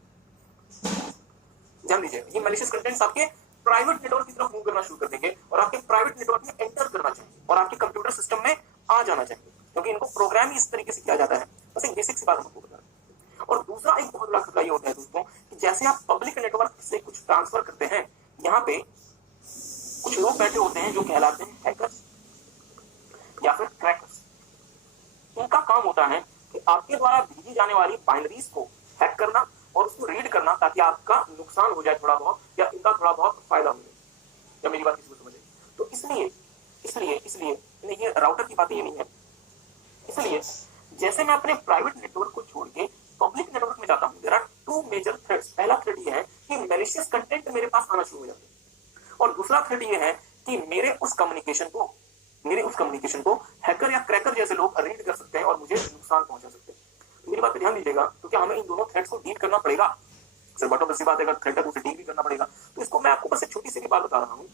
ध्यान दीजिए, ये मैलिशियस कंटेंट्स आपके प्राइवेट नेटवर्क की तरफ मूव करना शुरू कर देंगे और आपके प्राइवेट नेटवर्क में एंटर करना चाहिए और आपके कंप्यूटर सिस्टम में आ जाना चाहिए, क्योंकि इनको प्रोग्राम ही इस तरीके से किया जाता है। बस एक बेसिक सी बात हमको बता रहे हैं। और दूसरा एक बहुत बड़ा खतरा ये होता है दोस्तों कि जैसे आप पब्लिक नेटवर्क से कुछ ट्रांसफर करते हैं, यहाँ पे कुछ लोग बैठे होते हैं जो कहलाते हैं हैकर्स या फिर क्रैकर्स। उनका काम होता है कि आपके द्वारा भेजी जाने वाली बाइनरीज को हैक करना और उसको रीड करना ताकि आपका नुकसान हो जाए थोड़ा बहुत या इनका थोड़ा बहुत फायदा हो जाए। क्या मेरी बात किसी को समझे? तो इसलिए इसलिए इसलिए ये राउटर की बात ये नहीं है। इसलिए जैसे मैं अपने प्राइवेट नेटवर्क को छोड़ के पब्लिक नेटवर्क में जाता हूँ, there are two major threats. पहला थ्रेट ये है कि मैलिशियस कंटेंट मेरे पास आना शुरू हो जाते हैं और दूसरा थ्रेट ये है कि मेरे उस कम्युनिकेशन को हैकर या क्रैकर जैसे लोग रीड कर सकते हैं और मुझे नुकसान पहुंचा सकते हैं। मेरी बात पे ध्यान दीजिएगा, क्योंकि हमें इन दोनों थ्रेट्स को डील करना पड़ेगा। सर बटों पर सी बात है, अगर थ्रेट है तो उसे डील भी करना पड़ेगा। तो इसको मैं आपको बस एक छोटी सी बात बता रहा हूँ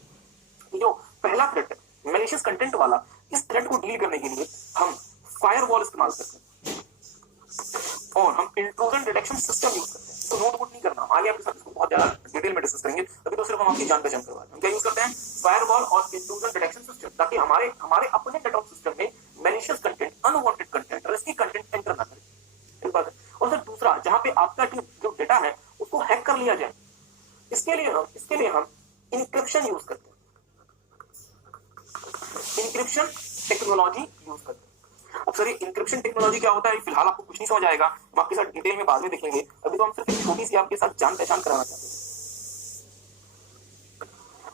कि जो पहला थ्रेट है मैलिशियस कंटेंट वाला, इस थ्रेट को डील करने के लिए हम फायरवॉल इस्तेमाल करते हैं और हम इंट्रूजन डिटेक्शन सिस्टम यूज करते हैं। इसको नोट वोट नहीं करना, आगे आपके साथ इसको बहुत ज्यादा डिटेल में डिस्कस करेंगे। अभी तो सिर्फ हम आपकी जान पहचान करवा रहे हैं। हम क्या यूज करते हैं? फायरवॉल और इंट्रूजन डिटेक्शन सिस्टम, ताकि हमारे अपने नेटवर्क सिस्टम में malicious content, unwanted content, risky content enter ना करे। इस बात है। और फिर दूसरा, जहां पे आपका जो डेटा है उसको हैक कर लिया जाए, इसके लिए हम इंक्रिप्शन यूज करते हैं, इंक्रिप्शन टेक्नोलॉजी यूज करते हैं। अब सर ये इंक्रिप्शन टेक्नोलॉजी क्या होता है? फिलहाल आपको कुछ नहीं समझ आएगा, हम आपके साथ डिटेल में बाद में देखेंगे। अभी तो हम सिर्फ एक छोटी सी आपके साथ जान पहचान कराना चाहते हैं।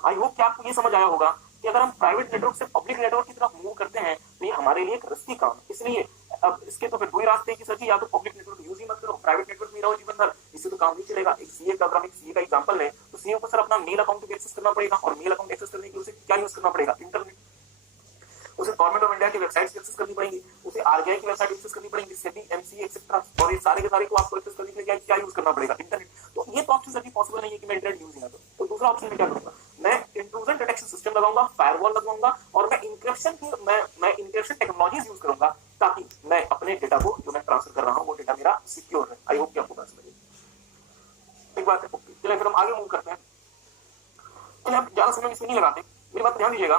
आई होप कि आपको ये समझ आया होगा कि अगर हम प्राइवेट नेटवर्क से पब्लिक नेटवर्क की तरफ मूव करते हैं तो ये हमारे लिए एक रिस्की काम है। इसलिए अब इसके तो फिर दो ही रास्ते हैं कि सर जी या तो पब्लिक नेटवर्क यूज ही मत करो, प्राइवेट नेटवर्क में रहो जीवन भर, इससे तो काम नहीं चलेगा। एक सीए का, अगर हम एक सीए का एग्जांपल लें तो सीए को सर अपना मेल अकाउंट एक्सेस करना पड़ेगा और मेल अकाउंट एक्सेस करने के लिए उसे क्या यूज करना पड़ेगा? इंटरनेट। उसे गवर्नमेंट ऑफ इंडिया की वेबसाइट एक्सेस करनी पड़ेगी, उसे आरबीआई की वेबसाइट एक्सेस करनी पड़ेगी, सेबी, एमसीए एक्सेट्रा, और ये सारे के सारे को आपको एक्सेस करने के लिए क्या यूज करना पड़ेगा? इंटरनेट। तो ये तो ऑप्शन सर पॉसिबल नहीं है कि मैं इंटरनेट यूज ही ना करूं। तो दूसरा ऑप्शन में क्या करूंगा? मैं इंट्रूजन डिटेक्शन सिस्टम लगाऊंगा, फायरवॉल लगवाऊंगा और मैं इंक्रिप्शन टेक्नोलॉजीज यूज करूंगा ताकि मैं अपने डेटा को जो मैं ट्रांसफर कर रहा हूं वो डेटा मेरा सिक्योर है। आई होप कि आपको बात समझ में। एक बात है, ओके, चलिए फिर हम आगे मूव करते हैं। चलिए आप ज्यादा समय इसमें नहीं लगाते, मेरी बात ध्यान दीजिएगा।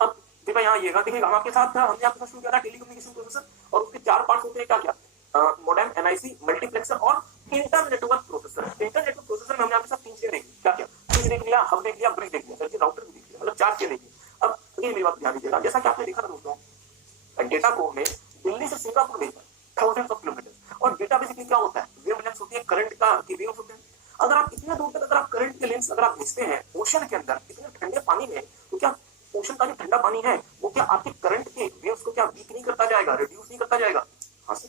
अब देखिए यहाँ आइएगा, देखिएगा हमने आपके साथ शुरू किया था टेलीकम्युनिकेशन प्रोसेसर और उसके चार पार्ट्स होते हैं। क्या क्या? मोडेम, एनआईसी, मल्टीप्लेक्सर और इंटरनेटवर्क प्रोसेसर। इंटरनेटवर्क प्रोसेसर में हमने आपके साथ तीन चीजें देखी। क्या क्या? स्विच देख लिया, हब देख लिया, ब्रिज देख लिया, सर राउटर भी देख लिया, मतलब चार चीजें देखी। अब ये मेरी बात ध्यान दीजिएगा, जैसा कि आपने देखा था दोस्तों, डेटा को हमें दिल्ली से सिंगापुर भेजना, थाउजेंड्स ऑफ किलोमीटर, और डेटा बेसिकली क्या होता है? वेवलेंथ होती है, करंट की वेव्स होते हैं। अगर आप इतने दूर तक अगर आप करंट के लेंस अगर आप भेजते हैं ओशन के अंदर इतने ठंडे पानी में, तो क्या ओशन का जो ठंडा पानी है वो क्या आपके करंट के वेव्स को क्या वीक नहीं करता जाएगा, रिड्यूस नहीं करता जाएगा? हाँ सर।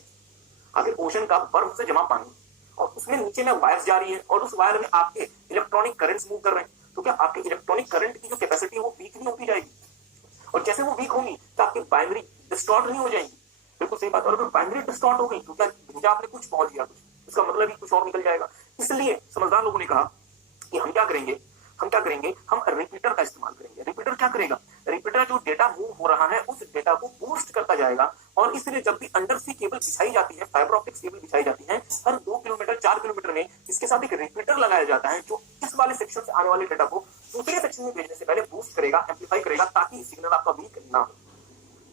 आगे ओशन का बर्फ से जमा पानी और उसमें नीचे में वायर्स जा रही है और उस वायर में आपके इलेक्ट्रॉनिक करंट्स मूव कर रहे हैं, तो क्या आपके इलेक्ट्रॉनिक करंट की जो कैपेसिटी है वो वीक नहीं होती जाएगी? और जैसे वो वीक होगी तो आपकी बाइनरी डिस्टॉर्ट नहीं हो जाएगी। बिल्कुल सही बात। और अगर बाइनरी डिस्टॉर्ट हो गई तो क्या भेजा आपने कुछ पहुंच गया कुछ, इसका मतलब ही कुछ और निकल जाएगा। इसलिए समझदार लोगों ने कहा कि हम क्या करेंगे, हम रिपीटर का इस्तेमाल करेंगे। रिपीटर क्या करेगा? रिपीटर जो डेटा मूव हो रहा है उस डेटा को बूस्ट करता जाएगा और इसलिए जब भी अंडर सी केबल बिछाई जाती है, फाइबर ऑप्टिक्स केबल बिछाई जाती है, हर 2 किलोमीटर 4 किलोमीटर में इसके साथ एक रिपीटर लगाया जाता है जो इस वाले सेक्शन से आने वाले डेटा को दूसरे सेक्शन में भेजने से पहले बूस्ट करेगा, एम्पलीफाई करेगा, ताकि सिग्नल आपका वीक ना हो।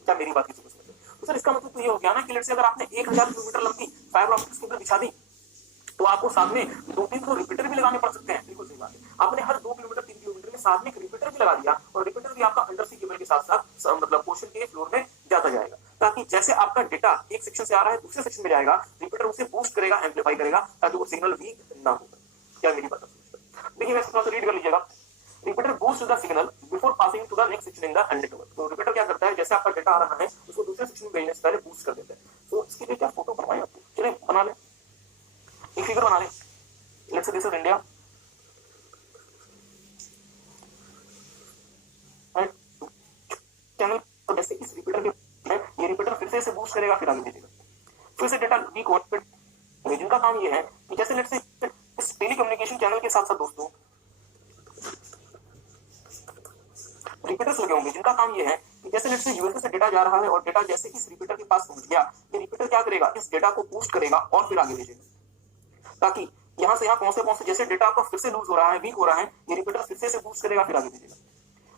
क्या मेरी बात किसी को समझ में? तो सर इसका मतलब तो ये हो गया ना कि लेट्स से अगर आपने 1000 किलोमीटर लंबी फाइबर ऑप्टिक्स केबल बिछा दी तो आपको साथ में 2-3 रिपीटर भी लगाने पड़ सकते हैं। बिल्कुल सही बात है। आपने हर 2 किलोमीटर 3 किलोमीटर में साथ में एक रिपीटर भी लगा दिया और रिपीटर भी आपका अंडर सी केबल के साथ साथ मतलब पोर्शन के फ्लोर में जाता जाएगा, ताकि जैसे आपका डेटा एक सेक्शन से आ रहा है दूसरे सेक्शन में जाएगा, रिपीटर उसे बूस्ट करेगा, एम्पलीफाई करेगा, ताकि वो सिग्नल वीक ना हो। क्या मेरी बात समझ? देखिए मैं थोड़ा सा रीड कर लीजिएगा। Repeater boost the signal before passing to the next section in the network. तो रिपीटर क्या करता है, जैसे आपका डेटा आ रहा है उसको दूसरे सेक्शन में भेजने से पहले बूस्ट कर देता है। तो इसके लिए क्या फोटो बनवाएं आपको? चलिए बना लें, एक फिगर बना लें। Let's say this is India, channel तो जैसे इस रिपीटर के ये रिपीटर फिर से इसे बूस्ट करेगा, फिर आगे भेजेगा, फिर से डेटा वीक हो। रीजन का काम ये है कि जैसे लेट्स से इस टेली कम्युनिकेशन चैनल के साथ साथ दोस्तों रिपीटर्स लगे होंगे जिनका काम ये है कि जैसे लेट्स से यूएसए से डेटा जा रहा है और डेटा जैसे इस रिपीटर के पास पहुंच गया, ये रिपीटर क्या करेगा, इस डेटा को बूस्ट करेगा और फिर आगे भेजेगा, ताकि यहां से यहां पहुंचते जैसे डेटा आपका फिर से लूज हो रहा है, वीक हो रहा है, ये रिपीटर फिर से बूस्ट करेगा, फिर आगे भेजेगा।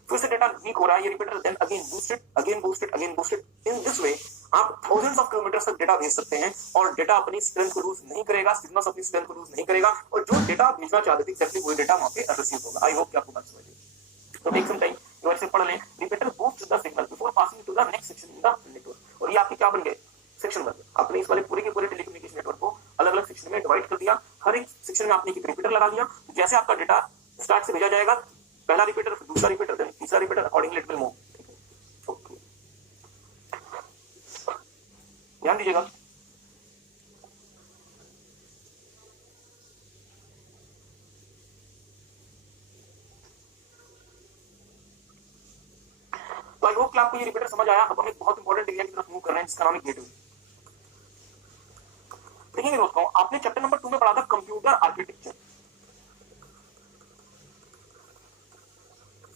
फिर से डेटा वीक हो रहा है, ये repeater then again boosted, again boosted, again boosted. In this way आप थाउजेंड्स ऑफ किलोमीटर तक डेटा भेज सकते हैं और डेटा अपनी स्ट्रेंथ को लूज नहीं करेगा, सिग्नल्स अपनी स्ट्रेंथ को लूज नहीं करेगा, और जो डेटा आप भेजना चाहते थे एक्जेक्टली वही डेटा वहां पे रिसीव होगा। आई होप कि आपको बात समझ आई। तो टेक सम टाइम, एक बार से पढ़ लें। Repeater boost the signal before passing to the next section in the network. और ये आपके क्या बन गए, सेक्शन बन गए। आपने इस वाले पूरे के पूरे टेलीकम्युनिकेशन नेटवर्क को अलग अलग सेक्शन में डिवाइड कर दिया, हर एक सेक्शन में आपने एक रिपीटर लगा दिया। जैसे आपका डेटा स्टार्ट से भेजा जाएगा, पहला रिपीटर, फिर दूसरा रिपीटर, फिर तीसरा repeater, accordingly it will move. Okay, ध्यान दीजिएगा। तो आई होप कि आपको ये रिपीटर समझ आया। अब हम एक बहुत इंपॉर्टेंट एरिया की तरफ मूव कर रहे हैं जिसका नाम है गेटवे। देखिए दोस्तों, आपने चैप्टर नंबर 2 में पढ़ा था कंप्यूटर आर्किटेक्चर।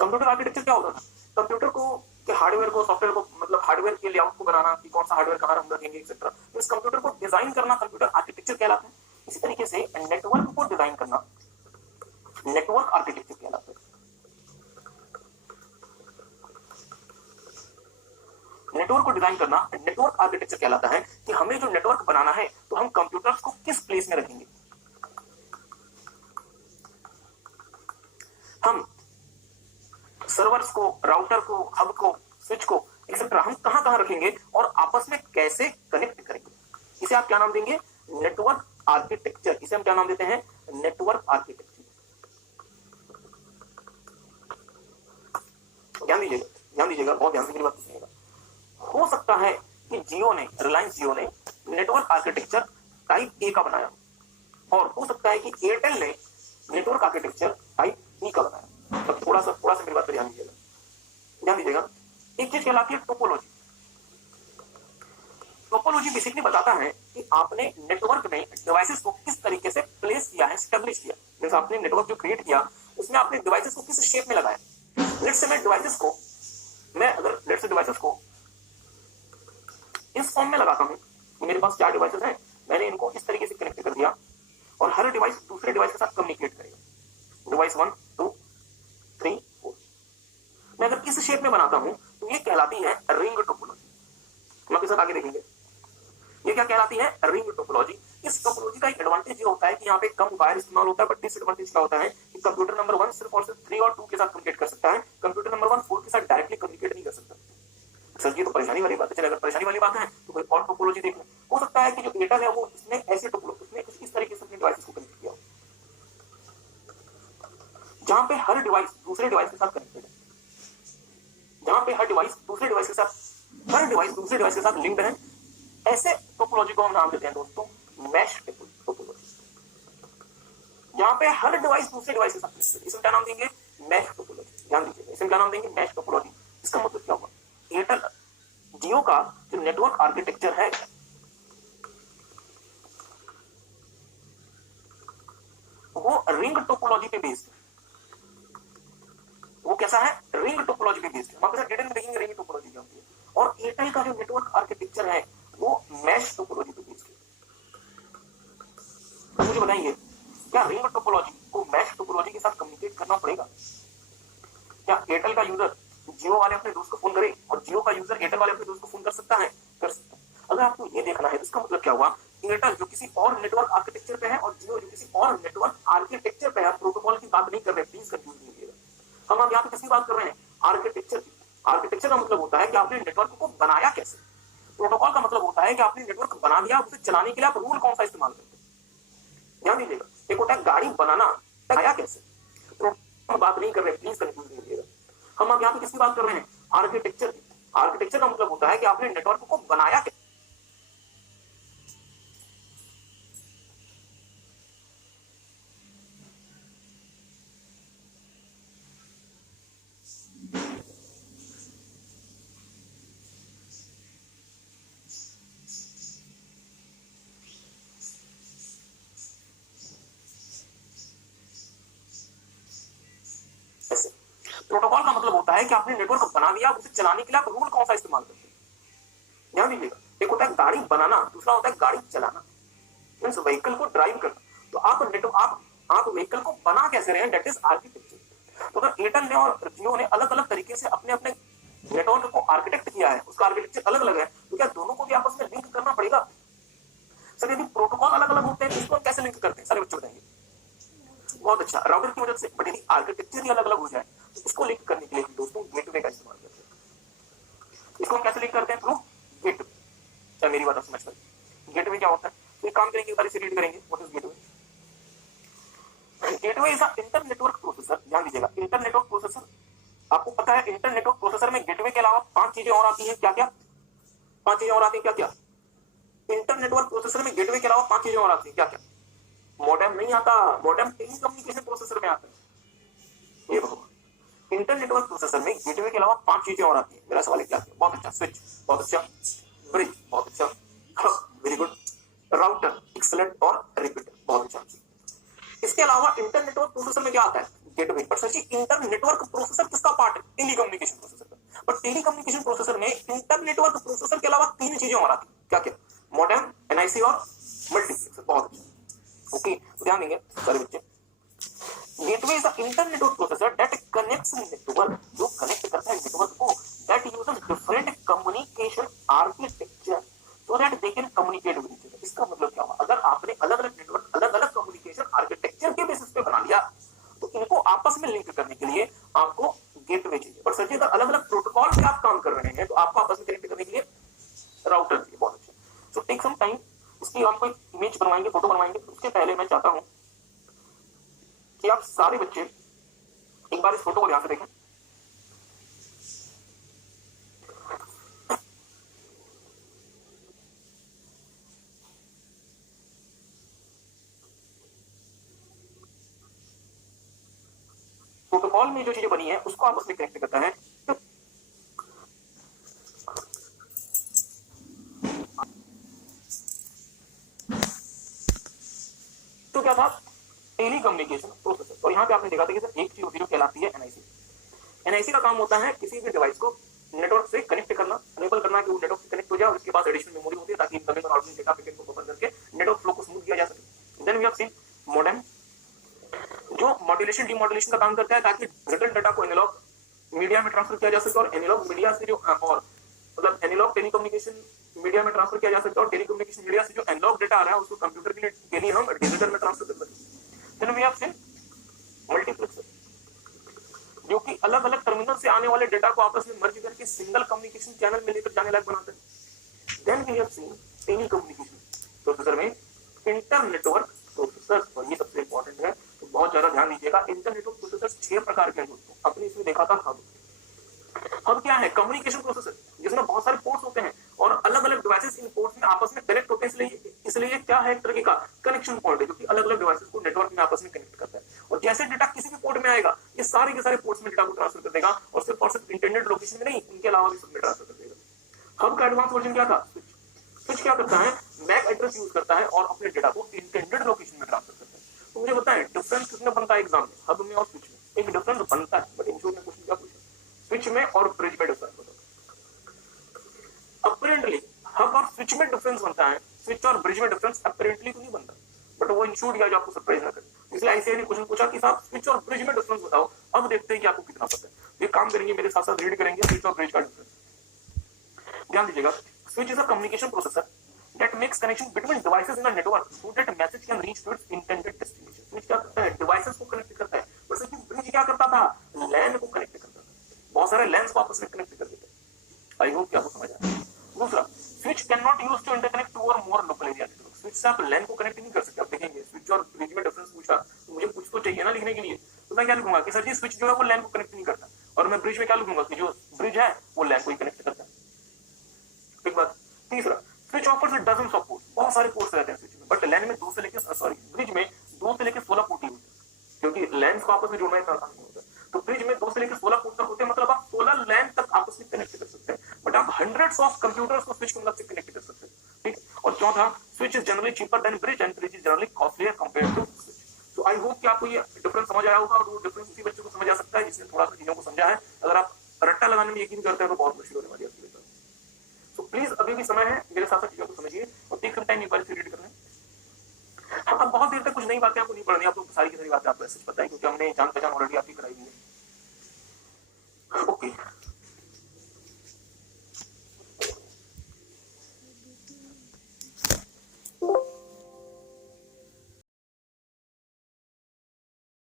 कंप्यूटर आर्किटेक्चर क्या होता था? कंप्यूटर को के हार्डवेयर को, सॉफ्टवेयर को, मतलब हार्डवेयर के लेआउट को बनाना कि कौन सा हार्डवेयर कहां हम रखेंगे एक्सेट्रा, तो इस कंप्यूटर को डिजाइन करना कंप्यूटर आर्किटेक्चर कहलाता है। इसी तरीके से नेटवर्क को डिजाइन करना नेटवर्क आर्किटेक्चर कहलाता है। नेटवर्क को डिजाइन करना नेटवर्क आर्किटेक्चर कहलाता है कि हमें जो नेटवर्क बनाना है तो हम कंप्यूटर्स को किस प्लेस में रखेंगे, हम सर्वर्स को, राउटर को, हब को, स्विच को एक्सेट्रा हम कहां कहां रखेंगे और आपस में कैसे कनेक्ट करेंगे। इसे आप क्या नाम देंगे, नेटवर्क आर्किटेक्चर। इसे हम क्या नाम देते हैं, नेटवर्क आर्किटेक्चर। ध्यान दीजिएगा, ध्यान दीजिएगा, बहुत ध्यान से मेरी बात सुनिएगा। हो सकता है कि जियो ने, रिलायंस जियो ने नेटवर्क आर्किटेक्चर टाइप ए का बनाया, और हो सकता है कि एयरटेल ने नेटवर्क आर्किटेक्चर टाइप बी का बनाया। तो थोड़ा सा मेरी बात पर ध्यान दीजिएगा, ध्यान दीजिएगा। एक चीज कहलाती है टोपोलॉजी। टोपोलॉजी बेसिकली बताता है कि आपने नेटवर्क में डिवाइसेस को किस तरीके से प्लेस किया है, एस्टेब्लिश किया। जैसे आपने नेटवर्क जो क्रिएट किया उसमें आपने डिवाइसेस को किस शेप में लगाया। लेट्स से मैं डिवाइसेस को, मैं अगर लेट्स से डिवाइसेस को इस फॉर्म में लगाता हूं, मेरे पास 4 डिवाइसेस हैं, मैंने इनको इस तरीके से कनेक्ट कर दिया और हर डिवाइस दूसरे डिवाइस के साथ कम्युनिकेट करेगा। डिवाइस 1 2 3 4। मैं अगर इस शेप में बनाता हूं तो ये कहलाती है रिंग टोपोलॉजी। हम आपके साथ आगे देखेंगे ये क्या कहलाती है, रिंग टोपोलॉजी। इस टोपोलॉजी का एक एडवांटेज ये होता है कि यहाँ पे कम वायर इस्तेमाल होता है, बट डिसएडवांटेज क्या होता है कि कंप्यूटर नंबर 1 सिर्फ और सिर्फ 3 और 2 के साथ कम्युनिकेट कर सकता है, कंप्यूटर नंबर 1 4 के साथ डायरेक्टली कम्युनिकेट नहीं कर सकता। सर ये तो परेशानी वाली बात है। चलिए अगर परेशानी वाली बात है तो कोई और टोपोलॉजी देख लें। हो सकता है कि जो एयरटेल है वो इसने ऐसे टोपोलॉजी, उसने कुछ इस तरीके से अपने डिवाइसेस को कनेक्ट किया जहां पे हर डिवाइस दूसरे डिवाइस के साथ कनेक्टेड है, जहां पे हर डिवाइस दूसरे डिवाइस के साथ, हर डिवाइस दूसरे डिवाइस के साथ लिंक्ड है। ऐसे टोपोलॉजी को हम नाम देते हैं दोस्तों मैश टोपोलॉजी, जहां पे हर डिवाइस दूसरे डिवाइस के साथ कनेक्टेड। इसमें क्या नाम देंगे, मैश टोपोलॉजी। ध्यान दीजिएगा, इसमें क्या नाम देंगे, मैश टोपोलॉजी। इसका मतलब क्या होगा, एयरटेल जियो का जो नेटवर्क आर्किटेक्चर है वो रिंग टोपोलॉजी पे बेस्ड है। वो कैसा है, रिंग टोपोलॉजी पे बेस्ड है। हम डिटेल में देखेंगे रिंग टोपोलॉजी क्या होती है। और एयरटेल का जो नेटवर्क आर्किटेक्चर है वो मैश टोपोलॉजी पे बेस्ड है। तो मुझे बताइए क्या रिंग टोपोलॉजी को मैश टोपोलॉजी के साथ कम्युनिकेट करना पड़ेगा? एयरटेल का यूजर जियो वाले अपने दोस्त को फोन करे और जियो का यूजर एयरटेल वाले अपने दोस्त को फोन कर सकता है, कर सकता है। अगर आपको ये देखना है तो इसका मतलब क्या हुआ, एयरटेल जो किसी और नेटवर्क आर्किटेक्चर पे है और जियो जो किसी और नेटवर्क आर्किटेक्चर पे है, प्रोटोकॉल की बात नहीं कर रहे, प्लीज कंफ्यूज नहीं होइएगा। हम अब यहाँ पे किसकी बात कर रहे हैं, आर्किटेक्चर की। आर्किटेक्चर का मतलब होता है कि आपने नेटवर्क को बनाया कैसे, प्रोटोकॉल का मतलब होता है कि आपने नेटवर्क बना दिया, उसे चलाने के लिए आप रूल कौन सा इस्तेमाल करते हैं। ध्यान दीजिएगा, एक होता है गाड़ी बनाना, बनाया कैसे, प्रोटोकॉल बात नहीं कर रहे, प्लीज कंफ्यूज नहीं होइएगा। हम अब यहाँ पे किसकी बात कर रहे हैं, आर्किटेक्चर की। आर्किटेक्चर का मतलब होता है कि आपने नेटवर्क को बनाया कैसे। प्रोटोकॉल का मतलब होता है कि आपने नेटवर्क बना दिया, उसे चलाने के लिए आप रूल कौन सा इस्तेमाल करते हैं। ध्यान दीजिएगा, एक होता है गाड़ी बनाना, दूसरा होता है गाड़ी चलाना, मींस व्हीकल को ड्राइव करना। तो आप व्हीकल को बना कैसे रहे हैं, दैट इज आर्किटेक्चर। तो अगर एयरटेल ने और जियो ने अलग अलग तरीके से अपने अपने नेटवर्क को आर्किटेक्ट किया है, उसका आर्किटेक्चर अलग अलग है, तो क्या दोनों को भी आपस में लिंक करना पड़ेगा। सर यदि प्रोटोकॉल अलग अलग होते हैं तो इसको हम कैसे लिंक करते हैं, सारे बच्चे बताएंगे। बहुत अच्छा, राउटर की मदद से। बट यदि आर्किटेक्चर ही अलग अलग हो जाए तो इसको लिंक करने के लिए दोस्तों गेटवे का इस्तेमाल करते हैं। इसको हम कैसे लिंक करते हैं, थ्रू गेटवे। क्या मेरी बात समझ पाए, गेटवे क्या होता है, तो एक काम करेंगे, एक बार इसे रीड करेंगे। What is gateway. Gateway is a inter network processor. ध्यान दीजिएगा, इंटर नेटवर्क प्रोसेसर, आपको पता है इंटर नेटवर्क प्रोसेसर में गेटवे के अलावा 5 चीजें और आती हैं। क्या क्या 5 चीजें और आती हैं, क्या क्या इंटर नेटवर्क प्रोसेसर में गेटवे के अलावा 5 चीजें और आती हैं। क्या क्या, मॉडेम नहीं आता, मॉडेम टेली कम्युनिकेशन प्रोसेसर में आता है। ये भगवान, इंटर नेटवर्क प्रोसेसर में गेटवे के अलावा 5 चीजें और आती है। मेरा सवाल है क्या, बहुत अच्छा, स्विच बहुत अच्छा, ब्रिज बहुत अच्छा, वेरी गुड, राउटर एक्सीलेंट और रिपीटर बहुत अच्छा। इसके अलावा इंटर नेटवर्क प्रोसेसर में क्या आता है, गेटवे। पर सच्ची इंटर नेटवर्क प्रोसेसर किसका पार्ट है, टेलीकम्युनिकेशन प्रोसेसर का। पर टेलीकम्युनिकेशन प्रोसेसर में इंटर नेटवर्क प्रोसेसर के अलावा 3 चीजें और आती है। क्या क्या, मॉडेम, एनआईसी और मल्टीप्लेक्सर। बहुत अच्छा, ओके, ध्यान देंगे सारे बच्चे। Gateway is the inter network processor that connects network, जो कनेक्ट करता है नेटवर्क को, that uses different communication architecture so that they can communicate with each other. इसका मतलब क्या हुआ, अगर आपने अलग अलग नेटवर्क अलग अलग कम्युनिकेशन आर्किटेक्चर के बेसिस पे बना लिया तो इनको आपस में लिंक करने के लिए आपको गेटवे चाहिए। पर सच्ची अगर अलग अलग प्रोटोकॉल पे आप काम कर रहे हैं तो आपको आपस में कनेक्ट करने के लिए राउटर चाहिए। बहुत अच्छा, सो टेक सम टाइम, इसकी हम कोई इमेज बनवाएंगे, फोटो बनवाएंगे। उसके पहले मैं चाहता हूं कि आप सारे बच्चे एक बार इस फोटो को ध्यान से देखें। प्रोटोकॉल में जो चीजें बनी है उसको आपस में कनेक्ट करता है। तो क्या था, टेलीकम्युनिकेशन प्रोसेसर। और यहाँ पे आपने देखा था कि सर 100 कहलाती है एनआईसी। एनआईसी का काम होता है किसी भी डिवाइस को नेटवर्क से कनेक्ट करना, अनेबल करना कि वो नेटवर्क से कनेक्ट हो जाए और उसके पास एडिशनल मेमोरी होती है ताकि इनकमिंग और आउटगोइंग डेटा पैकेट को बफर करके नेटवर्क फ्लो को स्मूथ किया जा सके। Then we have seen modem, जो मॉड्यूलेशन डीमॉड्यूलेशन का काम करता है ताकि रिटर्न डेटा को एनालॉग मीडिया में ट्रांसफर किया जा सके और एनालॉग मीडिया से जो और मतलब एनालॉग टेलीकम्युनिकेशन मीडिया में ट्रांसफर किया जा सकता है और टेलीकम्युनिकेशन मीडिया से जो एनालॉग डेटा आ रहा है उसको कंप्यूटर के लिए हम डिजिटल में ट्रांसफर कर सकते हैं। Then we have seen multiplexer, जो कि अलग अलग टर्मिनल से आने वाले डेटा को आपस में मर्ज करके सिंगल कम्युनिकेशन चैनल में लेकर जाने लायक बनाता है। Then we have seen telecommunication processor में इंटर नेटवर्क प्रोसेसर, और ये सबसे इंपॉर्टेंट है तो बहुत ज्यादा ध्यान दीजिएगा। इंटर नेटवर्क प्रोसेसर 6 प्रकार के हैं दोस्तों। अपने इसमें देखा था हब। हब क्या है, कम्युनिकेशन प्रोसेसर जिसमें बहुत सारे पोर्ट्स होते हैं और अलग अलग डिवाइसेस इन पोर्ट्स में आपस में कनेक्ट होते हैं। इसलिए क्या है, एक तरीके का कनेक्शन पॉइंट है जो कि अलग अलग डिवाइसेस को नेटवर्क में आपस में कनेक्ट करता है। और जैसे डेटा किसी भी पोर्ट में आएगा ये सारे के सारे पोर्ट्स में डेटा को ट्रांसफर कर देगा और सिर्फ इंटरनेट लोकेशन में नहीं, उनके अलावा भी सब में ट्रांसफर कर देगा। हब का एडवांस वर्जन क्या था, स्विच क्या करता है, मैक एड्रेस यूज करता है और अपने डेटा को इंटेंडेड लोकेशन में ट्रांसफर करता है। तो मुझे बताएं डिफरेंस किसमें बनता है एग्जाम में, हब में और स्विच में। एक डिफरेंस बनता है, बट इंश्योर में क्वेश्चन क्या पूछा, स्विच में और ब्रिज में डिफरेंस बताओ। अपरेंटली हब और स्विच में डिफरेंस बनता है, स्विच और ब्रिज में डिफरेंस अपरेंटली तो नहीं बनता, बट वो इंश्योर किया जो आपको सरप्राइज ना करे। इसलिए ऐसे क्वेश्चन पूछा कि साहब स्विच और ब्रिज में डिफरेंस बताओ, अब देखते हैं कि आपको कितना पता है। ये काम करेंगे, मेरे साथ साथ रीड करेंगे स्विच और ब्रिज का डिफरेंस। ध्यान दीजिएगा, switch is a communication processor that makes connection between devices in a network so that message can reach to its intended destination। Switch क्या करता है, डिवाइसेस को कनेक्ट करता है, वैसे कि ब्रिज क्या करता था, लैन को कनेक्ट करता था, बहुत सारे लैंस को आपस में कनेक्ट कर देते हैं। आई होप कि आपको समझ आया। दूसरा, switch can not use to interconnect two or more local area. Switch से आप लैन को कनेक्ट नहीं कर सकते। आप देखेंगे स्विच और ब्रिज में डिफरेंस पूछा तो मुझे कुछ तो चाहिए ना लिखने के लिए, तो मैं क्या लिखूंगा कि सर जी स्विच जो है वो लैन को कनेक्ट नहीं करता, और मैं ब्रिज में क्या लिखूंगा कि जो ब्रिज है वो लैन को ही कनेक्ट करता है। एक बात। तीसरा, switch offers dozens of ports, बहुत सारे पोर्ट्स रहते हैं स्विच में, बट लैन में 2 से लेकर ब्रिज में 2 से लेकर 16 पोर्ट ही होते हैं, क्योंकि लैंस को आपस में जोड़ना इतना आसान नहीं होता। तो ब्रिज में 2 से लेकर 16 पोर्ट तक होते हैं, मतलब आप 16 लैन तक आपस में कनेक्ट कर सकते हैं, बट आप हंड्रेड्स ऑफ कंप्यूटर्स को स्विच की मदद से कनेक्ट कर सकते हैं। ठीक। और चौथा, switch is generally cheaper than bridge and bridge is generally costlier compared to switch. तो आई होप कि आपको ये डिफरेंस समझ आया होगा, और वो डिफरेंस उसी बच्चे को समझ आ सकता है जिसने थोड़ा सा चीजों को समझा है। अगर आप रट्टा लगाने में यकीन करते हैं तो बहुत मुश्किल होने वाली है आपके लिए। तो प्लीज अभी भी समय है, मेरे साथ साथ चीजों को समझिए और टेक सम टाइम एक बार फिर रीड कर लें। हाँ, अब बहुत देर तक कुछ नई बातें आपको नहीं पढ़नी, आपको सारी की सारी बातें आपको ऐसे पता है क्योंकि हमने जान पहचान ऑलरेडी आपकी कराई हुई है। ओके।